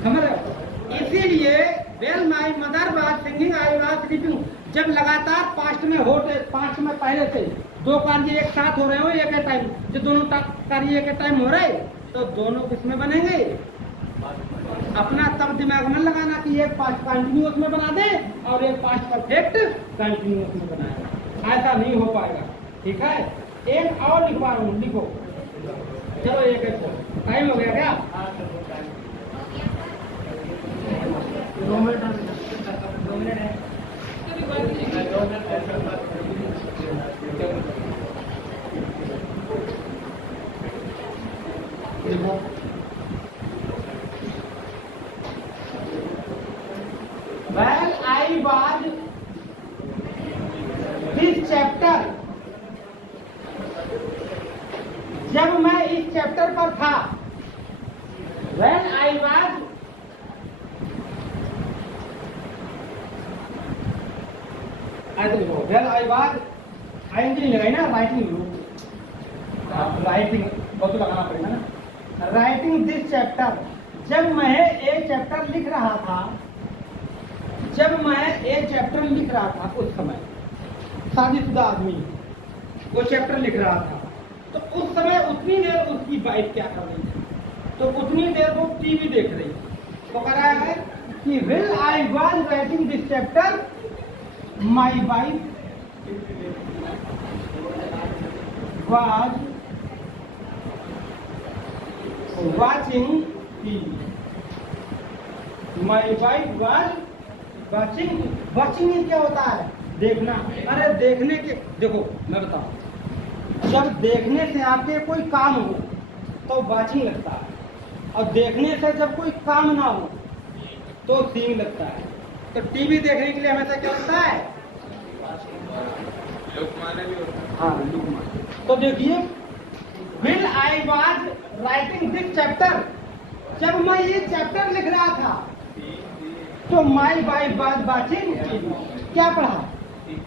समझ रहे हो? इसीलिए well my mother was singing I was sleeping, जब लगातार पास्ट में पहले से दो कार्य एक साथ हो रहे हो एक टाइम, जो दोनों कार्य एक टाइम हो रहे तो दोनों किसमें बनेंगे? अपना तब दिमाग में लगाना कि एक पास्ट कंटिन्यूअस में बना दे और एक पास्ट परफेक्ट कंटिन्यूअस में बनाएगा, ऐसा नहीं हो पाएगा। ठीक है, एक और लिखवा रहा हूँ, लिखो। चलो एक टाइम हो गया क्या? 2 मिनट है। Well, I was this chapter, जब मैं इस चैप्टर पर था। When I was, well I was, नहीं लगाई ना, राइटिंग बहुत लगाना पड़ेगा ना। राइटिंग दिस चैप्टर, जब मैं एक चैप्टर लिख रहा था, उस समय शादीशुदा आदमी वो चैप्टर लिख रहा था तो उस समय उतनी देर उसकी वाइफ क्या कर रही थी? तो उतनी देर वो टीवी देख रही थी। तो कह रहा है कि wheel I was writing this chapter my wife was watching TV. My wife was watching क्या होता है? देखना। अरे देखने के, देखो मैं बताऊं, जब देखने से आपके कोई काम हो तो वाचिंग लगता है, और देखने से जब कोई काम ना हो तो सीइंग लगता है। तो टीवी देखने के लिए हमेशा क्या लगता है? हाँ, तो देखिए, wheel I was writing this chapter, जब मैं ये चैप्टर लिख रहा था तो माई वाइफ बात बातचीत क्या पढ़ा?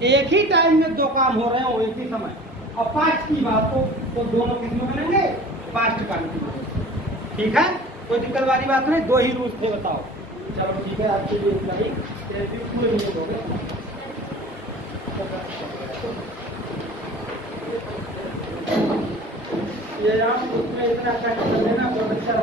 एक ही टाइम में दो काम हो रहे हो एक ही समय। और पास्ट की बात तो दोनों किसमें बनेंगे? Past continuous. ठीक है, कोई दिक्कत वाली बात नहीं। दो ही रूल्स थे, बताओ। चलो ठीक है, आपके लिए इतना ही। पूरे मिनट हो गए। ये आप उसमें इतना कट कर लेना, बहुत अच्छा